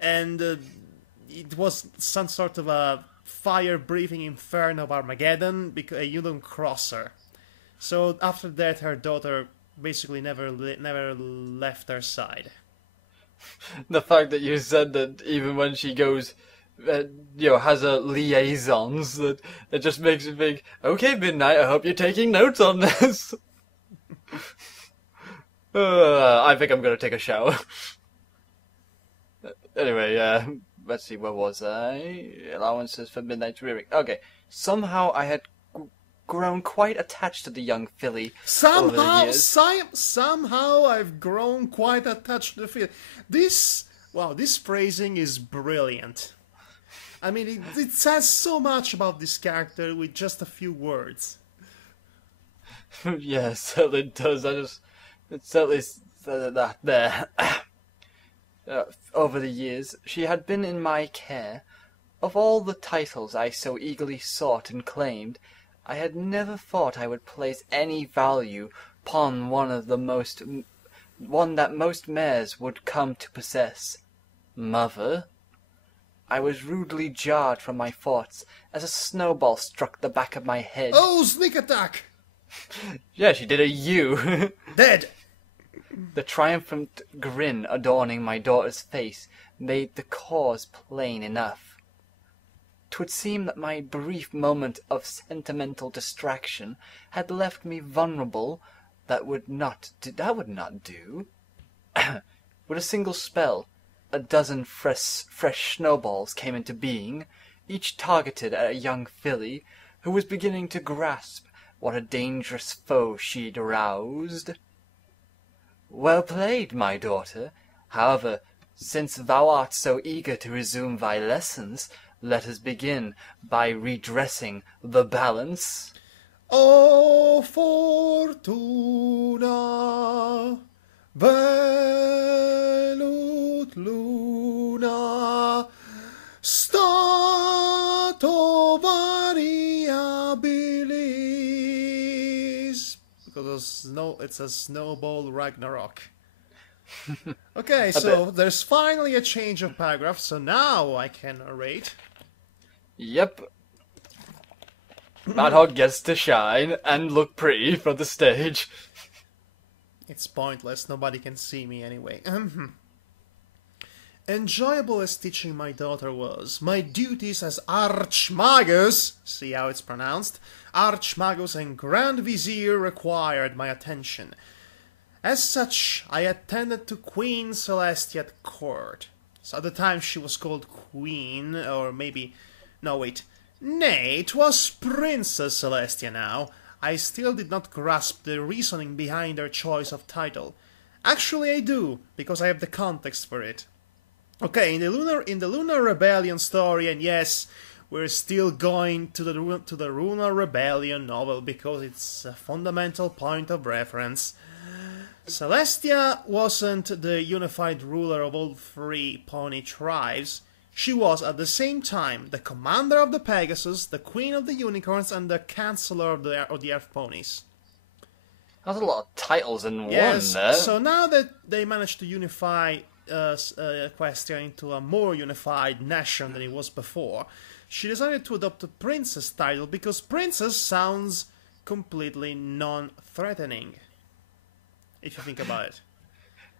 and it was some sort of a fire-breathing inferno of Armageddon because you don't cross her. So after that, her daughter basically never left her side. The fact that you said that even when she goes, has a liaisons, that it just makes me think, okay, Midnight, I hope you're taking notes on this. I think I'm going to take a shower. Anyway, let's see, where was I? Allowances for Midnight's rearing. Okay, somehow I had grown quite attached to the young filly over the years. Somehow I've grown quite attached to the filly. This phrasing is brilliant. I mean, it says so much about this character with just a few words. Yes, certainly does. It certainly said that there. Over the years, she had been in my care. Of all the titles I so eagerly sought and claimed, I had never thought I would place any value upon one that most mares would come to possess. Mother. I was rudely jarred from my thoughts as a snowball struck the back of my head. Oh, sneak attack! Yeah, she did a U. Dead! The triumphant grin adorning my daughter's face made the cause plain enough. 'Twould seem that my brief moment of sentimental distraction had left me vulnerable. That would not do. With a single spell, a dozen fresh snowballs came into being, each targeted at a young filly who was beginning to grasp what a dangerous foe she'd aroused. Well played, my daughter. However, since thou art so eager to resume thy lessons, let us begin by redressing the balance. O fortuna, velut luna, stato variabilis. Because it's a snowball Ragnarok. Okay, so there's finally a change of paragraph, so now I can narrate. Yep. Madhog gets to shine and look pretty for the stage. It's pointless, nobody can see me anyway. Enjoyable as teaching my daughter was, my duties as Archmagus, see how it's pronounced, Archmagus and Grand Vizier required my attention. As such, I attended to Queen Celestia at court. So at the time she was called Queen, or maybe... No, wait. Nay, 'twas Princess Celestia now. I still did not grasp the reasoning behind her choice of title. Actually I do, because I have the context for it. Okay, in the Lunar Rebellion story, and yes, we're still going to the Lunar Rebellion novel because it's a fundamental point of reference. Celestia wasn't the unified ruler of all three pony tribes. She was at the same time the commander of the Pegasus, the queen of the unicorns, and the chancellor of the Earth ponies. That's a lot of titles in one there. So now that they managed to unify Equestria into a more unified nation than it was before, she decided to adopt the princess title because princess sounds completely non-threatening. If you think about it.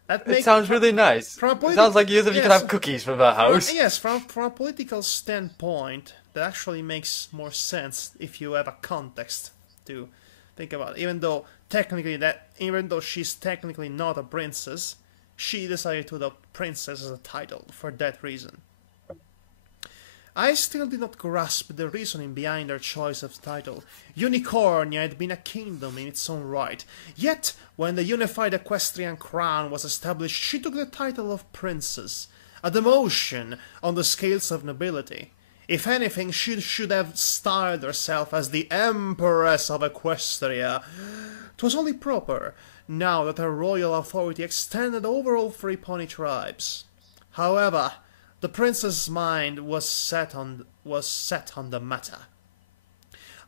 It sounds really nice. It sounds like you could have cookies from our house. Yes, from a political standpoint, that actually makes more sense if you have a context to think about it. Even though she's technically not a princess, she decided to adopt princess as a title for that reason. I still did not grasp the reasoning behind her choice of title. Unicornia had been a kingdom in its own right, yet when the unified equestrian crown was established, she took the title of princess, a demotion on the scales of nobility. If anything, she should have styled herself as the Empress of Equestria. 'Twas only proper, now that her royal authority extended over all three pony tribes. However, The princess's mind was set on the matter.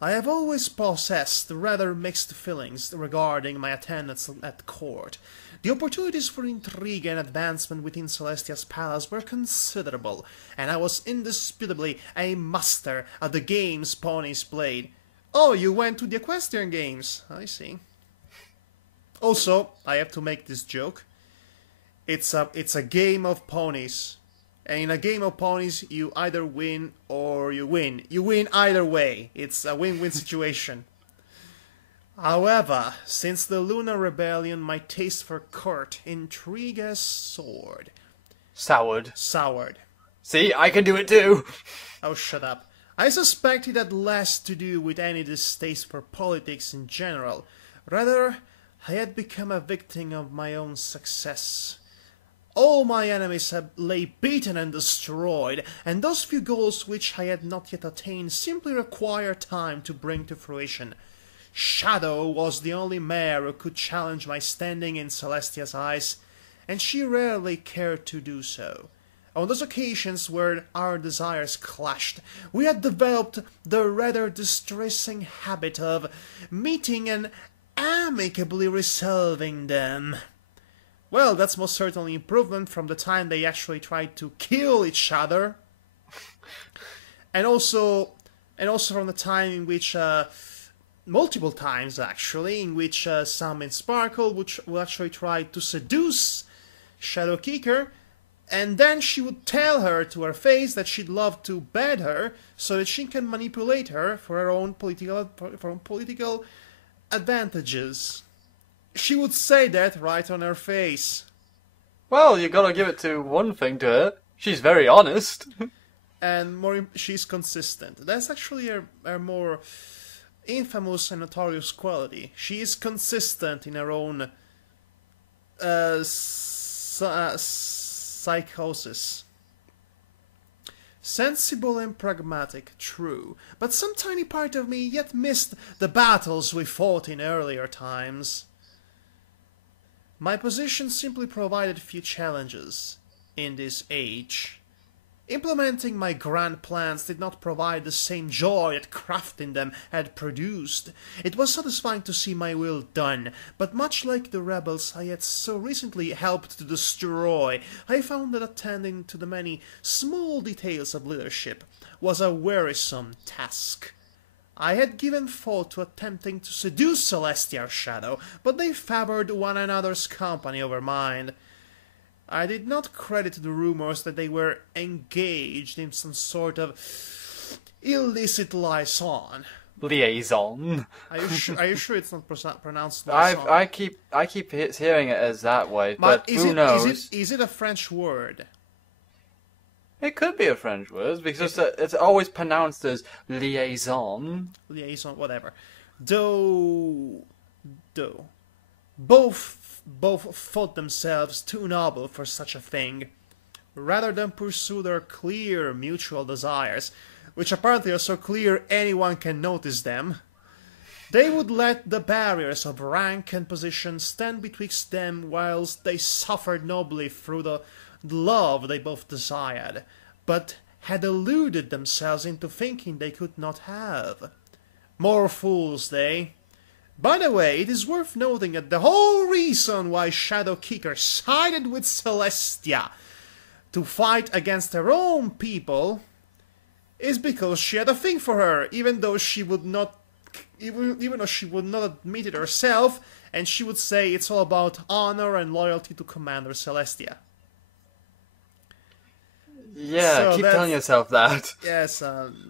I have always possessed rather mixed feelings regarding my attendance at court. The opportunities for intrigue and advancement within Celestia's palace were considerable, and I was indisputably a master at the games ponies played. Oh, you went to the equestrian games. I see. Also, I have to make this joke. It's a game of ponies. And in a game of ponies, you either win or you win. You win either way. It's a win-win situation. However, since the Lunar Rebellion, my taste for court intrigue has soared. Soured. Soured. See, I can do it too. Oh, shut up. I suspect it had less to do with any distaste for politics in general. Rather, I had become a victim of my own success. All my enemies lay beaten and destroyed, and those few goals which I had not yet attained simply required time to bring to fruition. Shadow was the only mare who could challenge my standing in Celestia's eyes, and she rarely cared to do so. On those occasions where our desires clashed, we had developed the rather distressing habit of meeting and amicably resolving them. Well, that's most certainly improvement from the time they actually tried to kill each other. And also from the time in which, multiple times actually, in which Sam and Sparkle would actually try to seduce Shadow Kicker, and then she would tell her to her face that she'd love to bed her so that she can manipulate her for her own political advantages. She would say that right on her face. Well, you gotta give it to one thing to her. She's very honest. And she's consistent. That's actually her more infamous and notorious quality. She is consistent in her own psychosis. Sensible and pragmatic, true, but some tiny part of me yet missed the battles we fought in earlier times. My position simply provided few challenges in this age. Implementing my grand plans did not provide the same joy that crafting them had produced. It was satisfying to see my will done, but much like the rebels I had so recently helped to destroy, I found that attending to the many small details of leadership was a wearisome task. I had given thought to attempting to seduce Celestia's Shadow, but they favored one another's company over mine. I did not credit the rumors that they were engaged in some sort of illicit liaison. Liaison. Are you sure it's not pronounced liaison? I keep hearing it as that way, but who knows? Is it a French word? It could be a French word, because it's always pronounced as liaison. Liaison, whatever. Though. Both thought themselves too noble for such a thing. Rather than pursue their clear mutual desires, which apparently are so clear anyone can notice them, they would let the barriers of rank and position stand betwixt them whilst they suffered nobly through the love they both desired, but had deluded themselves into thinking they could not have. More fools they. By the way, it is worth noting that the whole reason why Shadow Kicker sided with Celestia to fight against her own people is because she had a thing for her, even though she would not admit it herself, and she would say it's all about honor and loyalty to Commander Celestia. Yeah, so keep telling yourself that. Yes,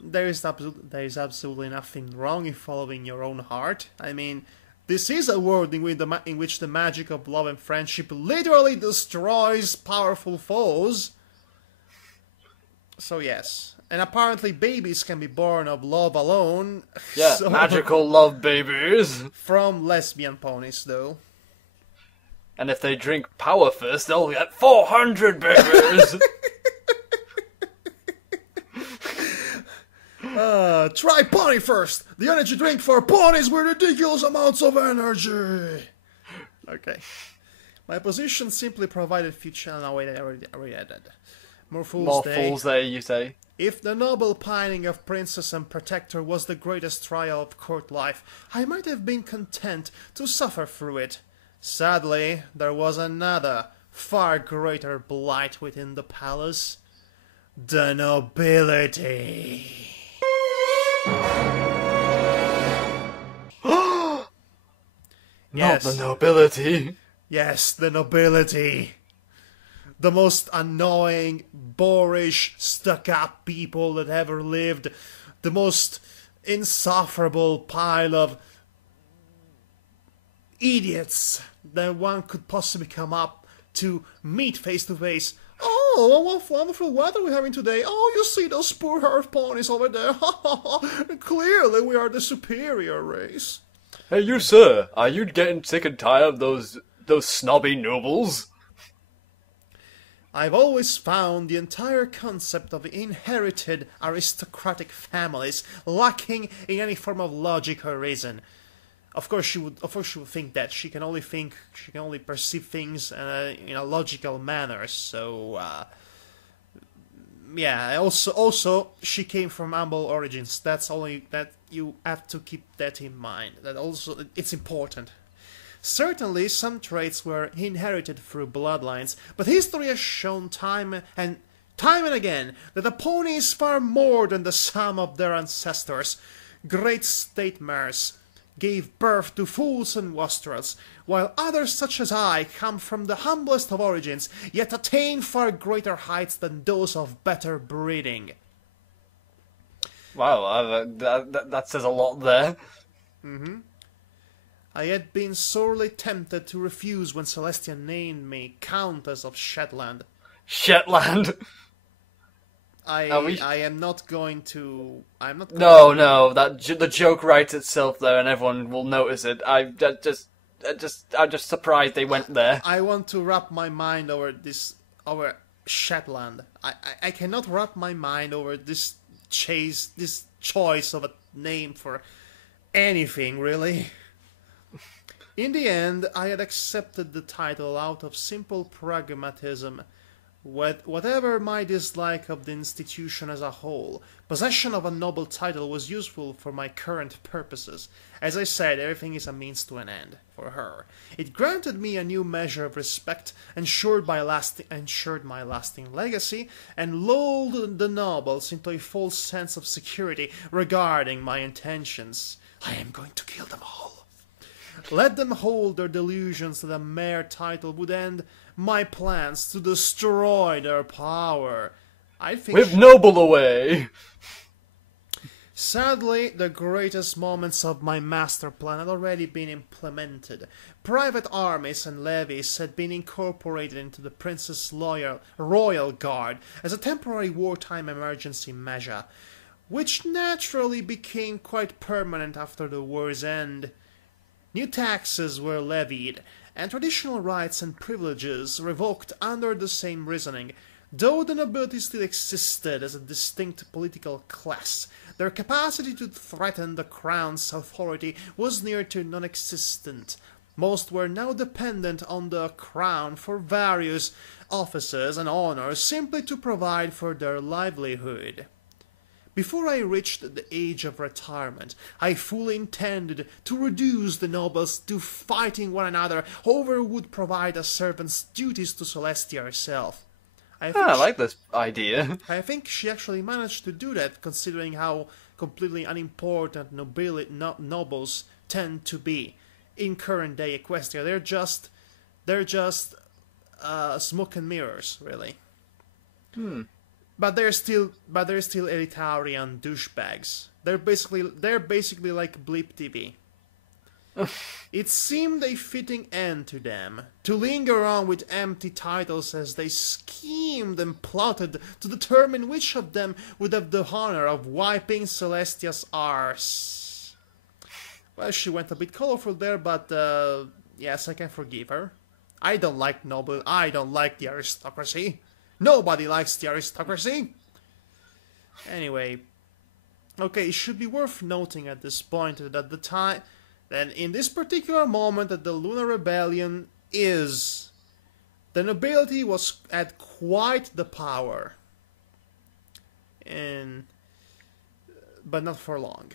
there is absolutely nothing wrong in following your own heart. I mean, this is a world in which the magic of love and friendship literally destroys powerful foes. So yes, and apparently babies can be born of love alone. Yeah, so, magical love babies. From lesbian ponies, though. And if they drink Power Fist, they'll get 400 babies. Try Pony first! The energy drink for ponies with ridiculous amounts of energy! Okay. My position simply provided future... No, wait, I already had that. More fools More they. fools there, you say? If the noble pining of princess and protector was the greatest trial of court life, I might have been content to suffer through it. Sadly, there was another, far greater blight within the palace. The nobility. Not the nobility. Yes, the nobility. The most annoying, boorish, stuck-up people that ever lived. The most insufferable pile of idiots that one could possibly come up to meet face to face. Oh, what wonderful weather we're having today. Oh, you see those poor earth ponies over there. Clearly we are the superior race. Hey, you sir, are you getting sick and tired of those snobby nobles? I've always found the entire concept of inherited aristocratic families lacking in any form of logic or reason. Of course, she would think that she can only perceive things in a logical manner. So, yeah. Also, she came from humble origins. That's only that you have to keep that in mind. That also it's important. Certainly, some traits were inherited through bloodlines, but history has shown time and again that a pony is far more than the sum of their ancestors. Great state mares gave birth to fools and wastrels, while others such as I come from the humblest of origins, yet attain far greater heights than those of better breeding. Wow, that says a lot there. I had been sorely tempted to refuse when Celestia named me Countess of Shetland. Shetland? I am not going to... I'm not going No, the joke writes itself there and everyone will notice it. I'm just surprised they went there. I want to wrap my mind over Shetland. I cannot wrap my mind over this choice of a name for anything, really. In the end, I had accepted the title out of simple pragmatism. Whatever my dislike of the institution as a whole, possession of a noble title was useful for my current purposes. As I said, everything is a means to an end for her. It granted me a new measure of respect, ensured my lasting legacy, and lulled the nobles into a false sense of security regarding my intentions. I am going to kill them all. Let them hold their delusions that a mere title would end my plans to destroy their power. I think With noble away! Sadly, the greatest moments of my master plan had already been implemented. Private armies and levies had been incorporated into the Princess' Royal Guard as a temporary wartime emergency measure, which naturally became quite permanent after the war's end. New taxes were levied, and traditional rights and privileges revoked under the same reasoning. Though the nobility still existed as a distinct political class, their capacity to threaten the crown's authority was near to non-existent. Most were now dependent on the crown for various offices and honors simply to provide for their livelihood. Before I reached the age of retirement, I fully intended to reduce the nobles to fighting one another over who would provide a servant's duties to Celestia herself. I like this idea. I think she actually managed to do that, considering how completely unimportant nobles tend to be in current-day Equestria. They're just smoke and mirrors, really. But they're still elitarian douchebags. They're basically like Bleep TV. It seemed a fitting end to them to linger on with empty titles as they schemed and plotted to determine which of them would have the honor of wiping Celestia's arse. Well, she went a bit colorful there, but yes, I can forgive her. I don't like the aristocracy. Nobody likes the aristocracy. Anyway, okay, it should be worth noting at this point that in this particular moment that the Lunar Rebellion is The nobility had quite the power, but not for long.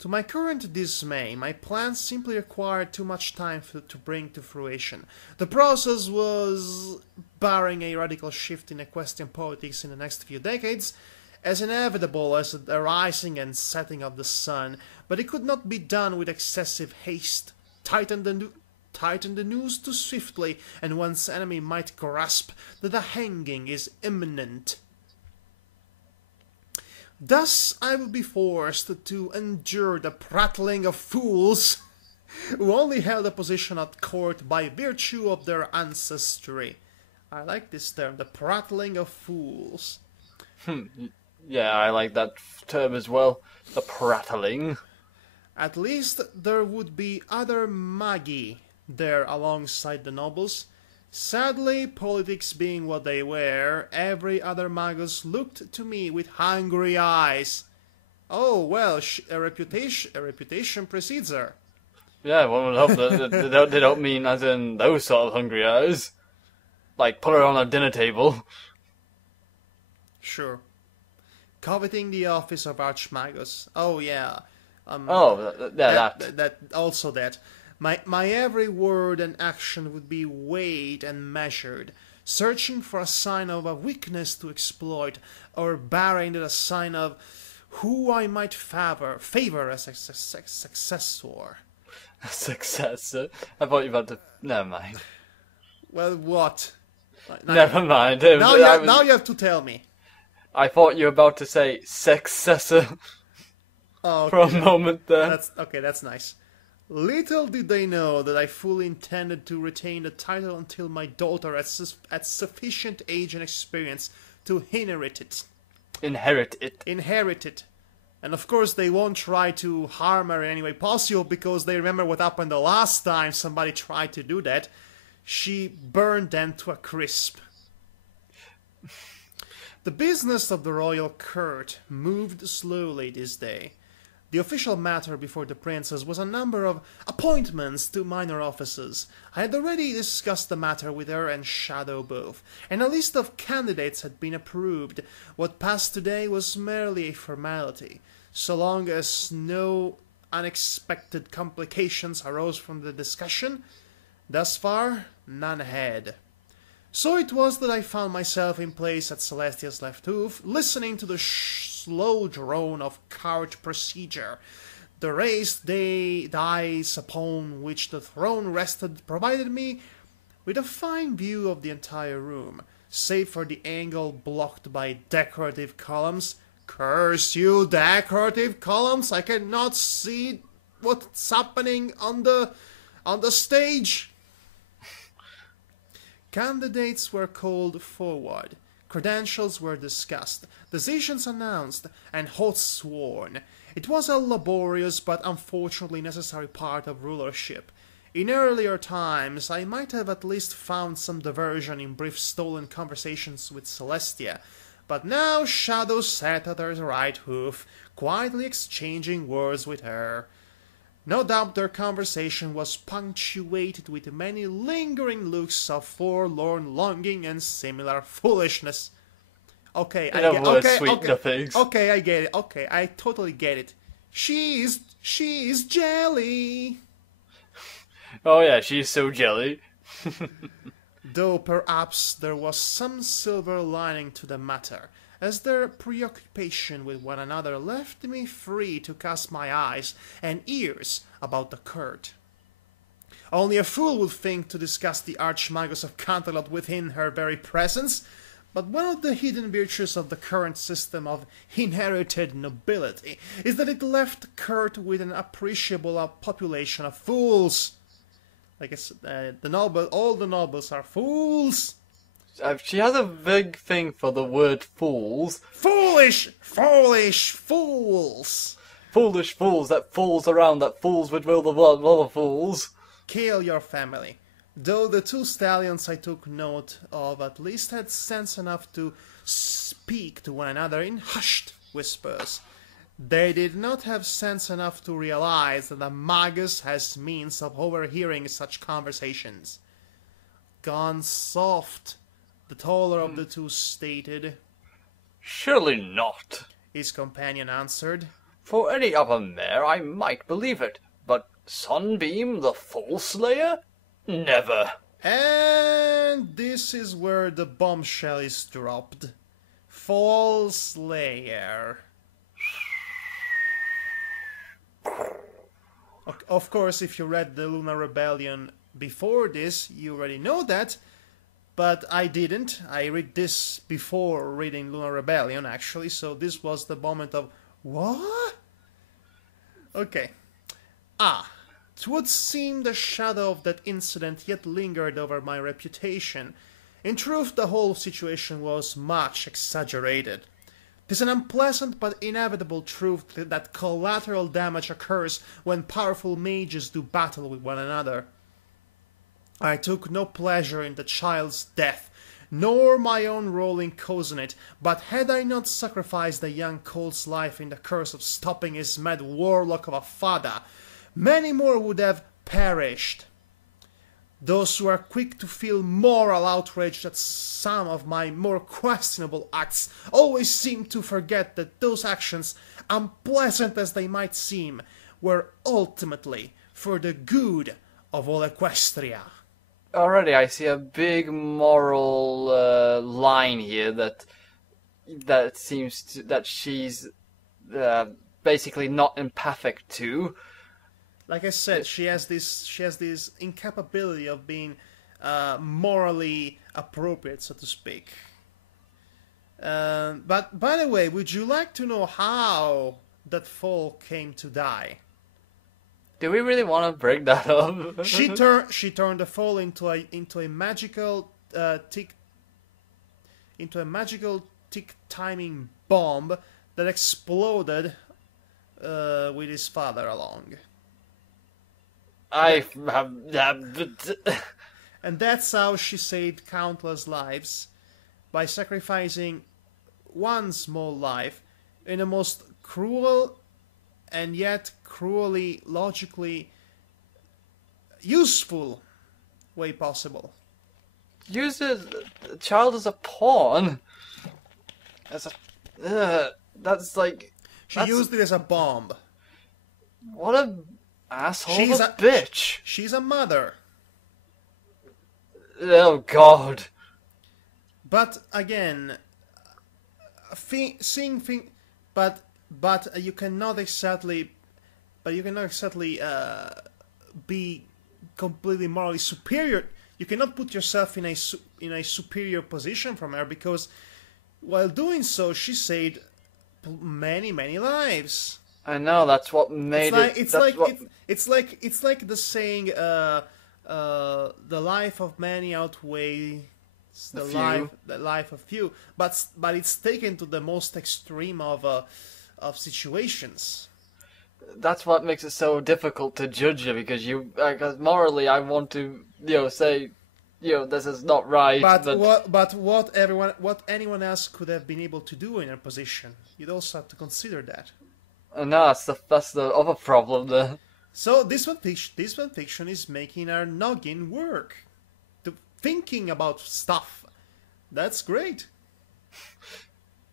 To my current dismay, my plans simply required too much time to bring to fruition. The process was, barring a radical shift in equestrian politics in the next few decades, as inevitable as the rising and setting of the sun, but it could not be done with excessive haste. Tighten the noose too swiftly, and one's enemy might grasp that the hanging is imminent. Thus I would be forced to endure the prattling of fools who only held a position at court by virtue of their ancestry. I like this term, the prattling of fools. Yeah, I like that term as well. The prattling. At least there would be other magi there alongside the nobles. Sadly, politics being what they were, every other magus looked to me with hungry eyes. Oh, well, a reputation precedes her. Yeah, one would hope that they don't mean as in those sort of hungry eyes. Like, put her on a dinner table. Sure. Coveting the office of Archmagus. Oh, yeah. That. My every word and action would be weighed and measured, searching for a sign of a weakness to exploit, or barring a sign of who I might favor as a successor. A successor? I thought you were about to... Never mind. Well, what? Never mind. Now you have to tell me. I thought you were about to say successor. Oh, okay. For a moment there. That's nice. Little did they know that I fully intended to retain the title until my daughter at sufficient age and experience to inherit it. Inherit it. And of course they won't try to harm her in any way possible, because they remember what happened the last time somebody tried to do that. She burned them to a crisp. The business of the royal court moved slowly this day. The official matter before the princess was a number of appointments to minor offices. I had already discussed the matter with her and Shadow both, and a list of candidates had been approved. What passed today was merely a formality, so long as no unexpected complications arose from the discussion. Thus far, none had. So it was that I found myself in place at Celestia's left hoof, listening to the slow drone of court procedure. The raised dais upon which the throne rested provided me with a fine view of the entire room, save for the angle blocked by decorative columns. Curse you, decorative columns! I cannot see what's happening on the stage. Candidates were called forward, credentials were discussed, decisions announced, and oaths sworn. It was a laborious but unfortunately necessary part of rulership. In earlier times, I might have at least found some diversion in brief stolen conversations with Celestia, but now Shadow sat at her right hoof, quietly exchanging words with her. No doubt their conversation was punctuated with many lingering looks of forlorn longing and similar foolishness. Okay, I get it. Okay, I totally get it. She's jelly. Oh yeah, she's so jelly. Though perhaps there was some silver lining to the matter, as their preoccupation with one another left me free to cast my eyes and ears about the court. Only a fool would think to discuss the Archmagus of Canterlot within her very presence, but one of the hidden virtues of the current system of inherited nobility is that it left the court with an appreciable population of fools. I guess all the nobles are fools. She has a big thing for the word fools. Foolish fools! Foolish fools that fools around, that fools with will of other fools. Kill your family. Though the two stallions I took note of at least had sense enough to speak to one another in hushed whispers, they did not have sense enough to realize that the magus has means of overhearing such conversations. gone soft," the taller of the two stated. "Surely not. His companion answered. For any other mare I might believe it, but Sunbeam the Fall Slayer? Never." And this is where the bombshell is dropped. Fall Slayer. Of course, if you read the Lunar Rebellion before this, you already know that. But I didn't. I read this before reading Lunar Rebellion, actually. So this was the moment of, what? Okay. It would seem the shadow of that incident yet lingered over my reputation. In truth, the whole situation was much exaggerated. 'Tis an unpleasant but inevitable truth that collateral damage occurs when powerful mages do battle with one another. I took no pleasure in the child's death, nor my own role in causing it, but had I not sacrificed the young colt's life in the curse of stopping his mad warlock of a father, many more would have perished. Those who are quick to feel moral outrage at some of my more questionable acts always seem to forget that those actions, unpleasant as they might seem, were ultimately for the good of all Equestria. Already I see a big moral line here that seems that she's basically not empathic to. Like I said, she has this incapability of being morally appropriate, so to speak. But by the way, would you like to know how that foal came to die? Do we really want to break that up? She turned the foal into a magical tick timing bomb that exploded with his father along. And that's how she saved countless lives, by sacrificing one small life in the most cruel and yet cruelly logically useful way possible. use the child as a pawn. That's like... She used it as a bomb. What a asshole of a bitch. She's a mother. Oh God. But again, but you cannot exactly be completely morally superior. You cannot put yourself in a superior position from her, because while doing so, she saved many lives. I know, that's what made It's like the saying, the life of many outweighs the life of few. But it's taken to the most extreme of situations. That's what makes it so difficult to judge her, because morally I want to say this is not right. But what anyone else could have been able to do in her position, you'd also have to consider that. No, that's the other problem there. So this one fiction is making our noggin work, thinking about stuff. That's great.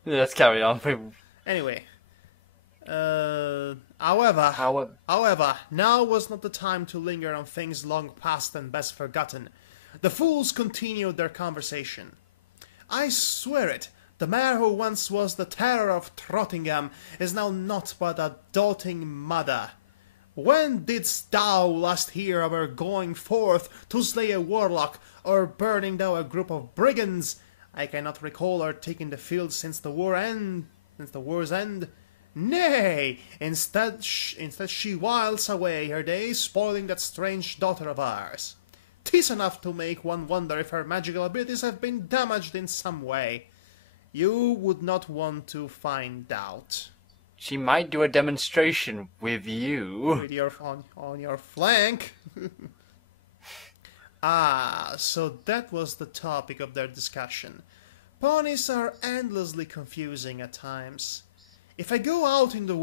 Yeah, let's carry on. Anyway, however, now was not the time to linger on things long past and best forgotten. The fools continued their conversation. "I swear it, the mare who once was the terror of Trottingham is now naught but a doting mother. When didst thou last hear of her going forth to slay a warlock, or burning down a group of brigands? I cannot recall her taking the field since the war's end. Nay, instead she whiles away her days spoiling that strange daughter of ours. 'Tis enough to make one wonder if her magical abilities have been damaged in some way. You would not want to find out." She might do a demonstration with you. With on your flank. So that was the topic of their discussion. Ponies are endlessly confusing at times. If I go out into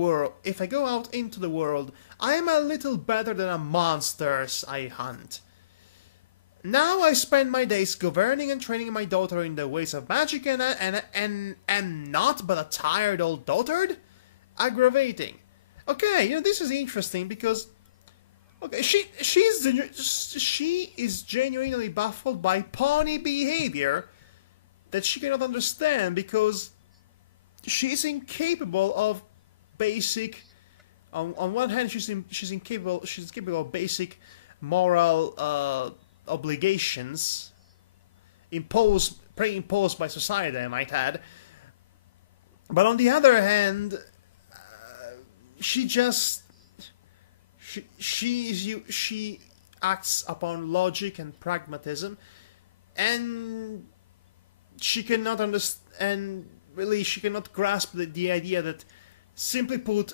the world, I am a little better than the monsters I hunt. Now I spend my days governing and training my daughter in the ways of magic, and am not but a tired old dotard? Aggravating. Okay, this is interesting because okay, she is genuinely baffled by pony behavior that she cannot understand because she's incapable of basic. On one hand, she's capable of basic moral obligations pre-imposed by society, I might add. But on the other hand, she acts upon logic and pragmatism, and she cannot understand. And really, she cannot grasp the idea that, simply put,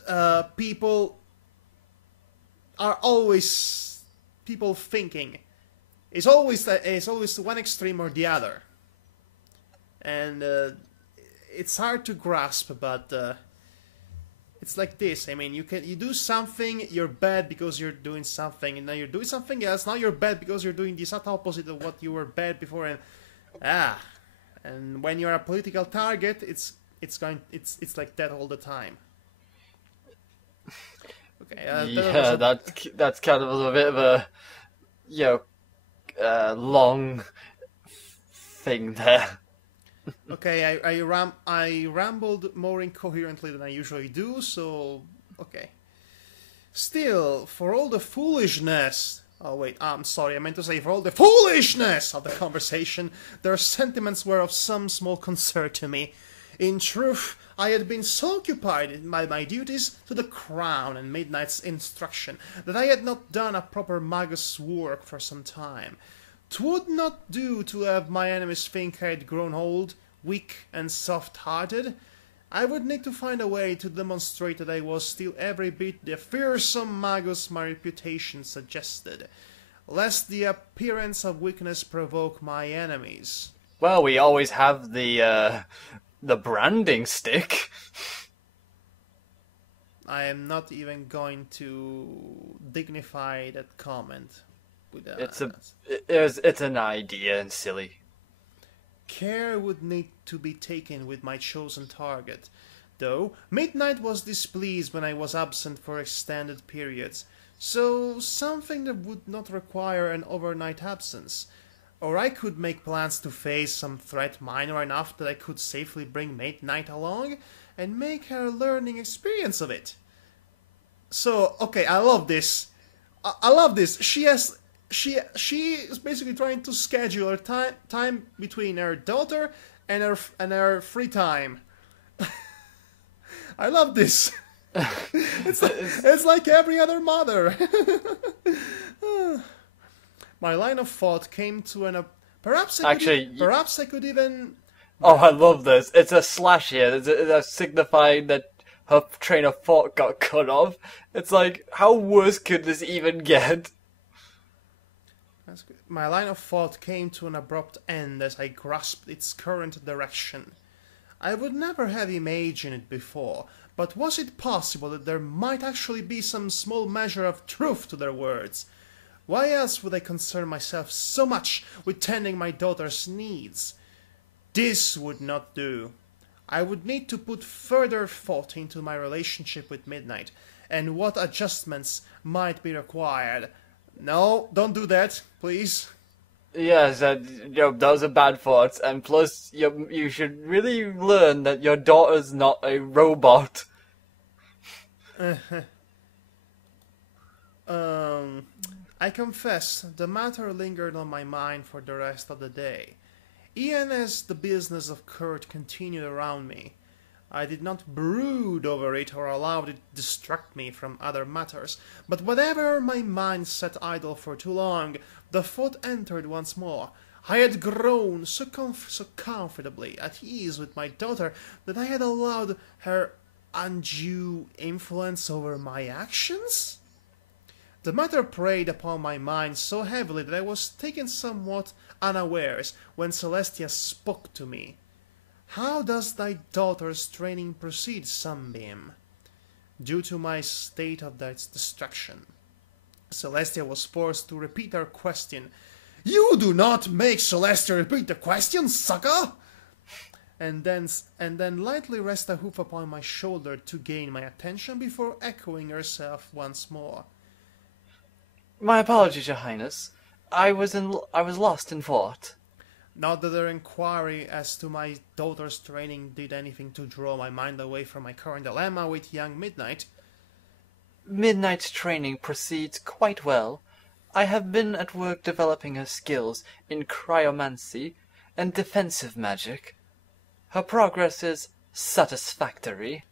people are always people thinking. It's always one extreme or the other, and it's hard to grasp. But it's like this. I mean, you do something, you're bad because you're doing something, and now you're doing something else. Now you're bad because you're doing the exact opposite of what you were bad before, and when you're a political target, it's like that all the time. Okay. Yeah, that's kind of a bit of a long thing there. Okay, I rambled more incoherently than I usually do, so okay. Still, for all the foolishness. Oh wait, I'm sorry, I meant to say for all the foolishness of the conversation, their sentiments were of some small concern to me. In truth, I had been so occupied by my duties to the crown and Midnight's instruction that I had not done a proper magus work for some time. 'Twould not do to have my enemies think I had grown old, weak, and soft-hearted. I would need to find a way to demonstrate that I was still every bit the fearsome magus my reputation suggested, lest the appearance of weakness provoke my enemies. Well, we always have the branding stick. I am not even going to dignify that comment. It's an idea and silly. Care would need to be taken with my chosen target, though Midnight was displeased when I was absent for extended periods, so something that would not require an overnight absence. Or I could make plans to face some threat minor enough that I could safely bring Midnight along and make her learning experience of it. So, okay, I love this. I love this. She is basically trying to schedule her time between her daughter and her free time. I love this. It's like every other mother. My line of thought came to an. Perhaps I could even. Oh, I love this. It's a slash here. It's signifying that her train of thought got cut off. It's like, how worse could this even get? That's good. My line of thought came to an abrupt end as I grasped its current direction. I would never have imagined it before, but was it possible that there might actually be some small measure of truth to their words? Why else would I concern myself so much with tending my daughter's needs? This would not do. I would need to put further thought into my relationship with Midnight, and what adjustments might be required. No, don't do that, please. Yes, those are bad thoughts, and plus, you should really learn that your daughter's not a robot. I confess, the matter lingered on my mind for the rest of the day. Even as the business of Kurt continued around me, I did not brood over it or allow it to distract me from other matters, but whenever my mind sat idle for too long, the thought entered once more. I had grown so comfortably at ease with my daughter that I had allowed her undue influence over my actions? The matter preyed upon my mind so heavily that I was taken somewhat unawares when Celestia spoke to me. "How does thy daughter's training proceed, Sunbeam?" Due to my state of distraction, Celestia was forced to repeat her question. You do not make Celestia repeat the question, sucker! And then lightly rest a hoof upon my shoulder to gain my attention before echoing herself once more. My apologies, Your Highness. I was lost in thought. Not that her inquiry as to my daughter's training did anything to draw my mind away from my current dilemma with young Midnight. Midnight's training proceeds quite well. I have been at work developing her skills in cryomancy and defensive magic. Her progress is satisfactory.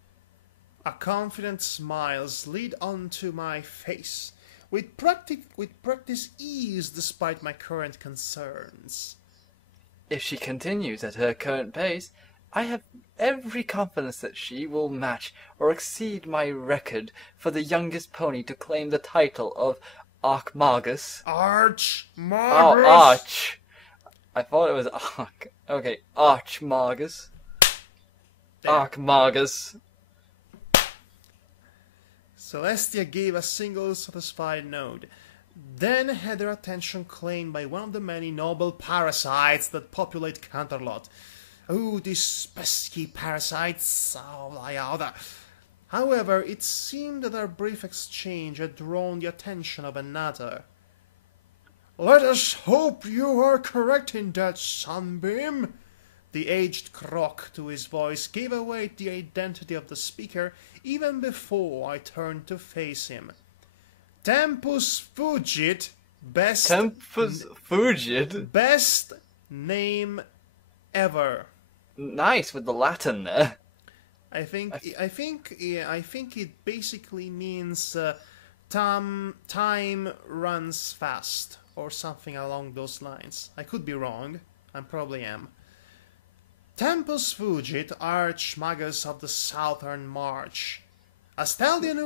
A confident smile slid onto my face, with practice ease despite my current concerns. If she continues at her current pace, I have every confidence that she will match or exceed my record for the youngest pony to claim the title of Archmagus. Archmagus! Oh, Arch! I thought it was Arch. Okay, Archmagus. Archmagus. Celestia gave a single satisfied nod, then had her attention claimed by one of the many noble parasites that populate Canterlot. Oh, these pesky parasites! However, it seemed that our brief exchange had drawn the attention of another. Let us hope you are correct in that, Sunbeam. The aged croak to his voice gave away the identity of the speaker even before I turned to face him. Tempus fugit, best name ever. Nice with the Latin there. I think it basically means time runs fast or something along those lines. I could be wrong. I probably am. Tempus fugit, Archmagus of the Southern March. A stallion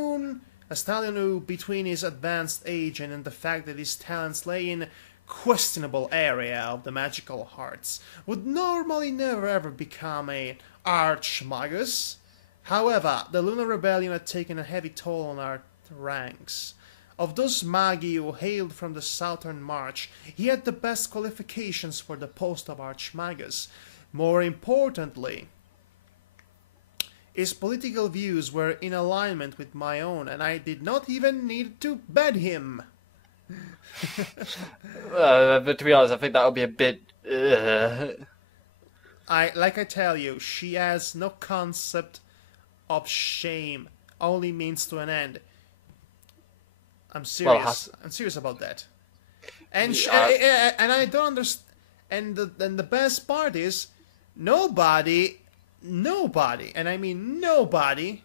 who, between his advanced age and the fact that his talents lay in questionable area of the magical arts, would normally never ever become a Archmagus. However, the Lunar Rebellion had taken a heavy toll on our ranks. Of those Magi who hailed from the Southern March, he had the best qualifications for the post of Archmagus. More importantly, his political views were in alignment with my own, and I did not even need to bed him. But to be honest, I think that would be a bit... Like I tell you, she has no concept of shame, only means to an end. I'm serious. I'm serious about that. And and I don't understand. And the best part is, nobody, and I mean nobody,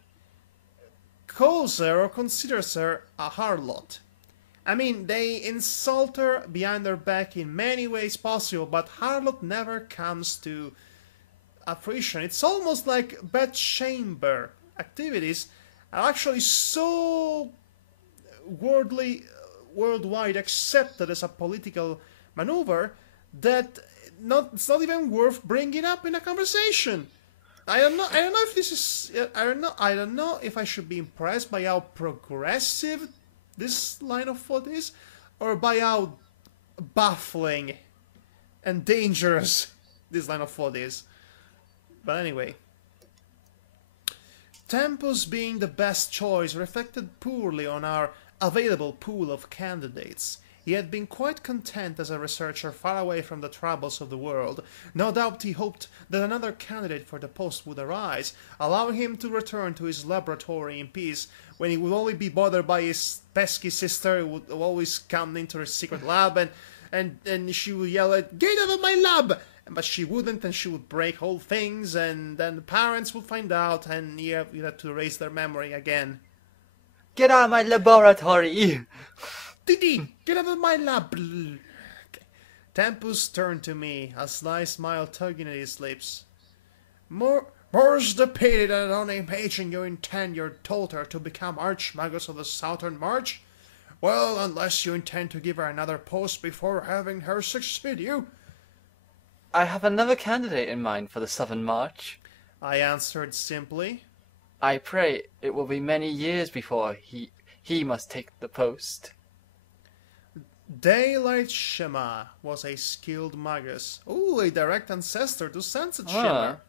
calls her or considers her a harlot. I mean, they insult her behind her back in many ways possible, but harlot never comes to fruition. It's almost like bedchamber activities are actually so worldwide accepted as a political maneuver that it's not even worth bringing up in a conversation. I don't know if this is. I don't know if I should be impressed by how progressive this line of thought is, or by how baffling and dangerous this line of thought is. But anyway, Tempus being the best choice reflected poorly on our available pool of candidates. He had been quite content as a researcher far away from the troubles of the world. No doubt he hoped that another candidate for the post would arise, allowing him to return to his laboratory in peace, when he would only be bothered by his pesky sister, who would always come into her secret lab, and she would yell at, "Get out of my lab!" But she wouldn't, and she would break whole things, and then the parents would find out, and you'd have to erase their memory again. Get out of my laboratory! Didi, get out of my lab! Tempus turned to me, a sly smile tugging at his lips. More's the pity that on imagine you intend your daughter to become Archmagus of the Southern March. Well, unless you intend to give her another post before having her succeed you. I have another candidate in mind for the Southern March, I answered simply. I pray it will be many years before he must take the post. Daylight Shimmer was a skilled magus. Ooh, a direct ancestor to Sunset Ah. Shimmer.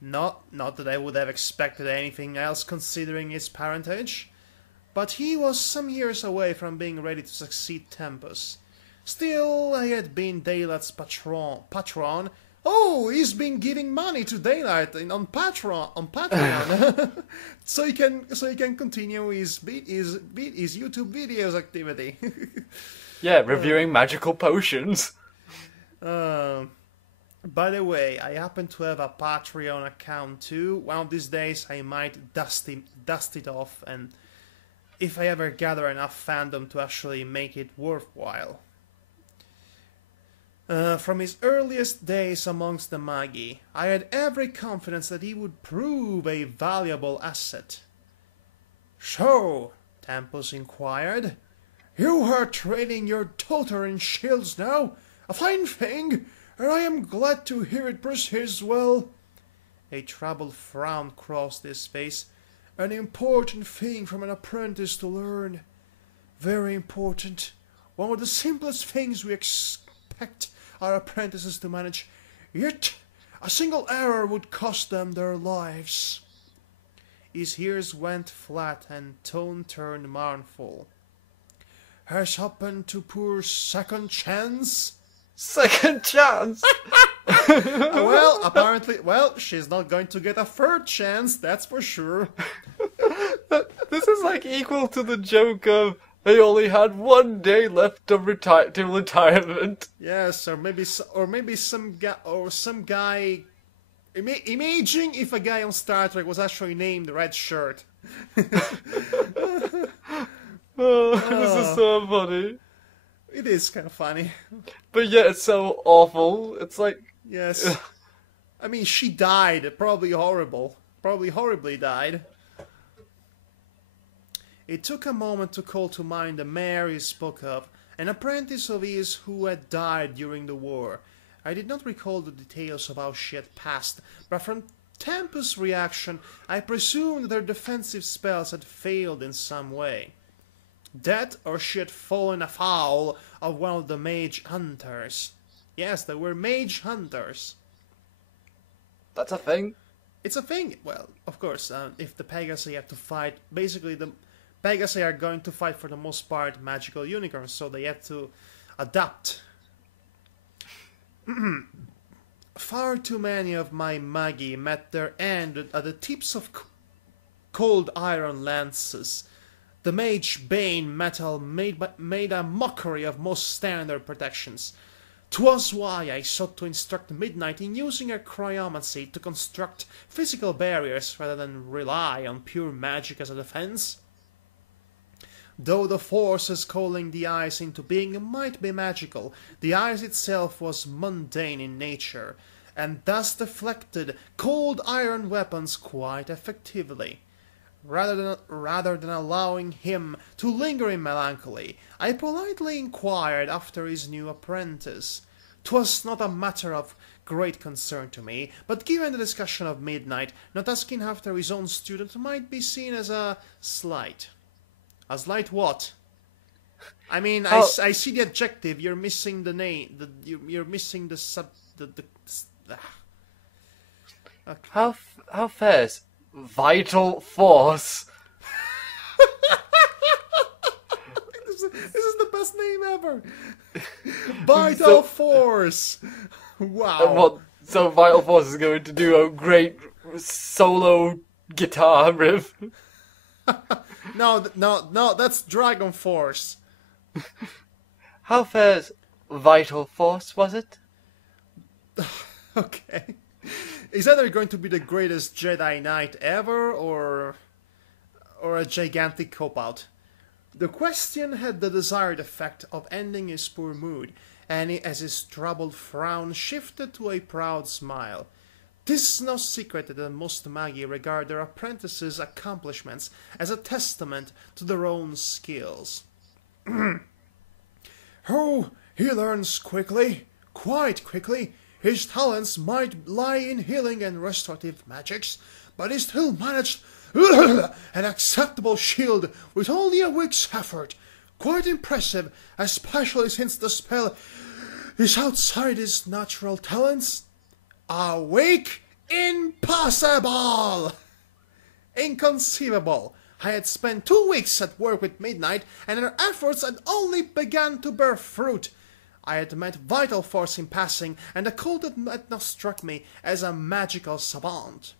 Not that I would have expected anything else considering his parentage, but he was some years away from being ready to succeed Tempus. Still, I had been Daylight's patron. Oh, he's been giving money to Daylight on Patreon, so he can continue his YouTube videos activity. Yeah, reviewing magical potions. By the way, I happen to have a Patreon account too. One of these days I might dust it off, and if I ever gather enough fandom to actually make it worthwhile. From his earliest days amongst the Magi, I had every confidence that he would prove a valuable asset. "So," Tempus inquired, "you are training your daughter in shields now? A fine thing, and I am glad to hear it proceeds well." A troubled frown crossed his face. "An important thing from an apprentice to learn. Very important. One of the simplest things we expect our apprentices to manage. Yet, a single error would cost them their lives." His ears went flat and tone turned mournful. "Has happened to poor Second Chance?" Second chance! Well, apparently, she's not going to get a third chance, that's for sure. This is like equal to the joke of, they only had 1 day left to retirement. Yes, or maybe some guy. Imagine if a guy on Star Trek was actually named Red Shirt. Oh, this is so funny. It is kind of funny. But yeah, it's so awful. It's like... Yes. I mean, she died. Probably horribly died. It took a moment to call to mind the mayor he spoke of, an apprentice of his who had died during the war. I did not recall the details of how she had passed, but from Tempus' reaction, I presumed that her defensive spells had failed in some way. That, or she had fallen afoul of one of the mage hunters. Yes, there were mage hunters. That's a thing? It's a thing. Well, of course, if the Pegasi have to fight, basically the Pegasi are going to fight for the most part magical unicorns, so they have to adapt. Far too many of my Magi met their end at the tips of cold iron lances. The mage bane metal made a mockery of most standard protections. 'Twas why I sought to instruct Midnight in using her cryomancy to construct physical barriers rather than rely on pure magic as a defense. Though the forces calling the ice into being might be magical, the ice itself was mundane in nature, and thus deflected cold iron weapons quite effectively. Rather than allowing him to linger in melancholy, I politely inquired after his new apprentice. 'Twas not a matter of great concern to me, but given the discussion of Midnight, not asking after his own student might be seen as a slight. A slight what? I mean, I see the adjective. You're missing the name. You're missing the sub. Okay. How fares vital force? This is the best name ever. Vital Force. Wow. So Vital Force is going to do a great solo guitar riff. No, that's Dragon Force. How fares Vital Force, was it? Okay. Is either going to be the greatest Jedi Knight ever, or a gigantic cop-out? The question had the desired effect of ending his poor mood, and as his troubled frown shifted to a proud smile. 'Tis no secret that most Magi regard their apprentices' accomplishments as a testament to their own skills. Oh, he learns quickly, quite quickly. His talents might lie in healing and restorative magics, but he still managed an acceptable shield with only a week's effort. quite impressive, especially since the spell is outside his natural talents. Awake? Impossible! Inconceivable. I had spent 2 weeks at work with Midnight, and her efforts had only begun to bear fruit. I had met Vital Force in passing, and the cult had not struck me as a magical savant.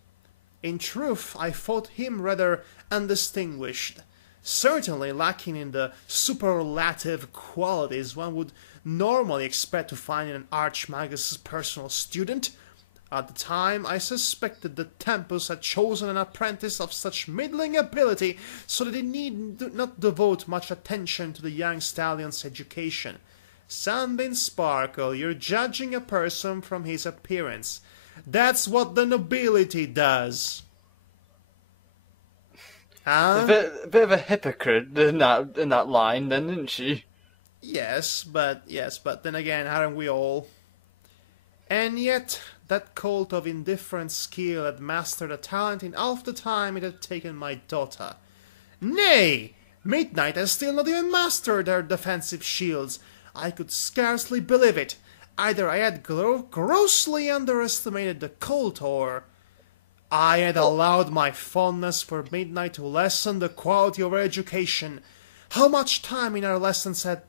In truth, I thought him rather undistinguished, certainly lacking in the superlative qualities one would normally expect to find in an Archmagus' personal student. At the time, I suspected that Tempus had chosen an apprentice of such middling ability so that he need not devote much attention to the young stallion's education. Sunbeam Sparkle, you're judging a person from his appearance. That's what the nobility does. Huh? A bit of a hypocrite in that line, then, isn't she? Yes, but then again, aren't we all? And yet, that cult of indifferent skill had mastered a talent in half the time it had taken my daughter. Nay, Midnight has still not even mastered her defensive shields. I could scarcely believe it. Either I had grossly underestimated the cult, or I had allowed my fondness for Midnight to lessen the quality of her education. How much time in her lessons had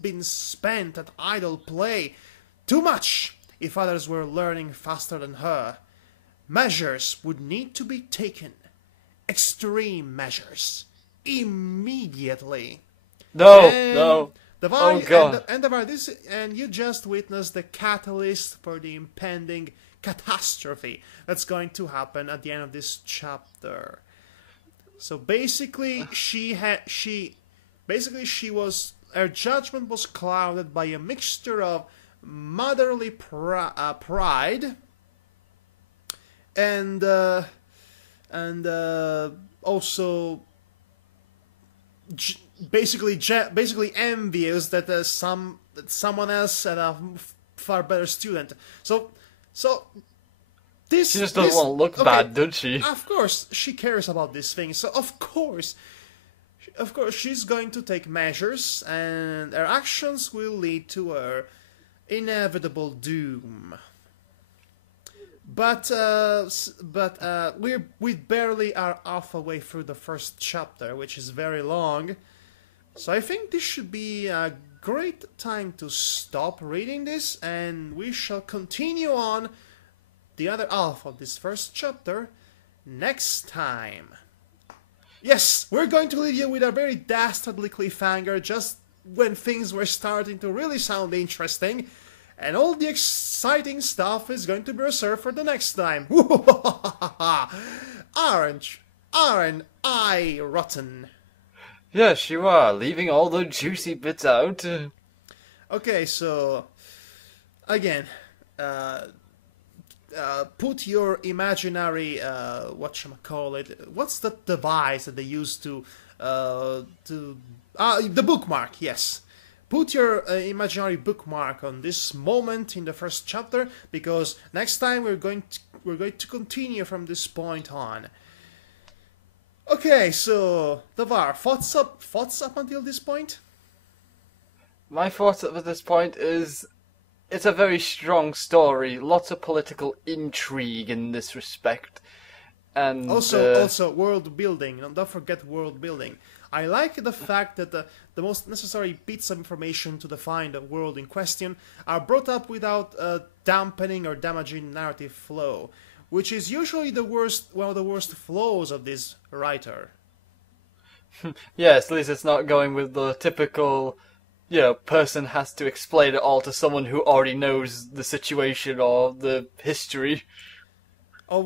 been spent at idle play? Too much, if others were learning faster than her. Measures would need to be taken. Extreme measures. Immediately. No. Oh God. And you just witnessed the catalyst for the impending catastrophe that's going to happen at the end of this chapter. So basically, her judgment was clouded by a mixture of motherly pride and also basically envious that someone else had a far better student. So this She just doesn't want to look bad, does she? Of course, she cares about these things. So of course, she's going to take measures, and her actions will lead to her inevitable doom. But we barely are halfway through the first chapter, which is very long. So I think this should be a great time to stop reading this, and we shall continue on the other half of this first chapter next time. Yes, we're going to leave you with a very dastardly cliffhanger just when things were starting to really sound interesting, and all the exciting stuff is going to be reserved for the next time. Aren't I rotten? Yes, you are, leaving all the juicy bits out. Okay, so again, put your imaginary whatchamacallit, what's that device that they use to the bookmark, yes. Put your imaginary bookmark on this moment in the first chapter, because next time we're going to continue from this point on. Okay, so Davar, thoughts up until this point? My thoughts at this point is it's a very strong story, lots of political intrigue in this respect, and also world building. Don't forget world building. I like the fact that the most necessary bits of information to define the world in question are brought up without dampening or damaging narrative flow, which is usually one of the worst flaws of this writer. Yes, at least it's not going with the typical, person has to explain it all to someone who already knows the situation or the history. Or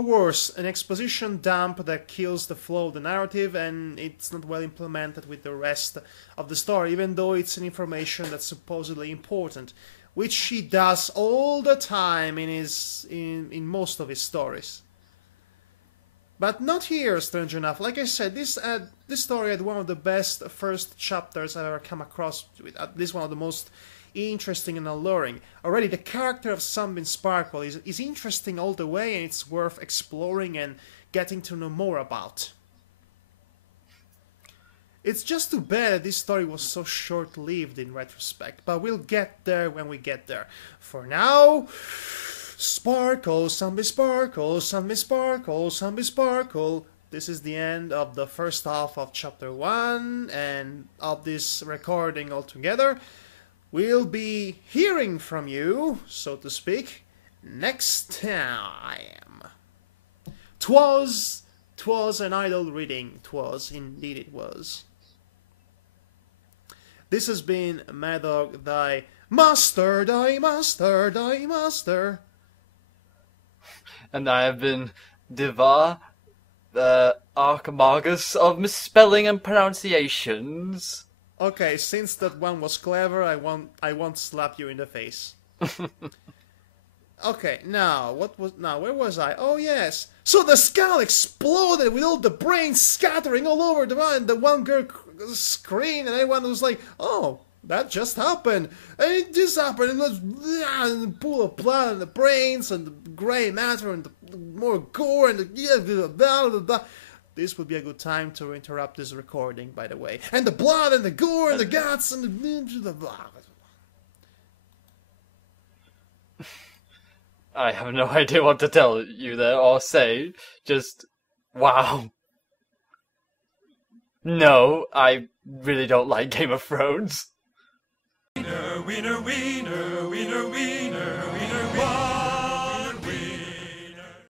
worse, an exposition dump that kills the flow of the narrative, and it's not well implemented with the rest of the story, even though it's an information that's supposedly important, which he does all the time in most of his stories. But not here, strange enough. Like I said, this story had one of the best first chapters I've ever come across, with at least one of the most interesting and alluring. Already, the character of Sunbeam Sparkle is interesting all the way, and it's worth exploring and getting to know more about. It's just too bad that this story was so short-lived in retrospect, but we'll get there when we get there. For now, sparkle, sunbeam sparkle, sunbeam sparkle, sunbeam sparkle. This is the end of the first half of chapter 1 and of this recording altogether. We'll be hearing from you, so to speak, next time. 'Twas an idle reading, 'twas, indeed it was. This has been Madhog, thy master, thy master, thy master. And I have been Divar, the Archimagus of misspelling and pronunciations. Okay, since that one was clever, I won't slap you in the face. Okay, now where was I? Oh yes. So the skull exploded with all the brains scattering all over the one girl screamed, and everyone was like, "Oh, that just happened." And it just happened, and it was a pool of blood and the brains and the grey matter and the more gore and the blah blah blah. This would be a good time to interrupt this recording, by the way. And the blood and the gore and the guts and the blah. I have no idea what to tell you there or say. Just, wow. No, I really don't like Game of Thrones. Wiener, wiener, wiener, wiener, wiener.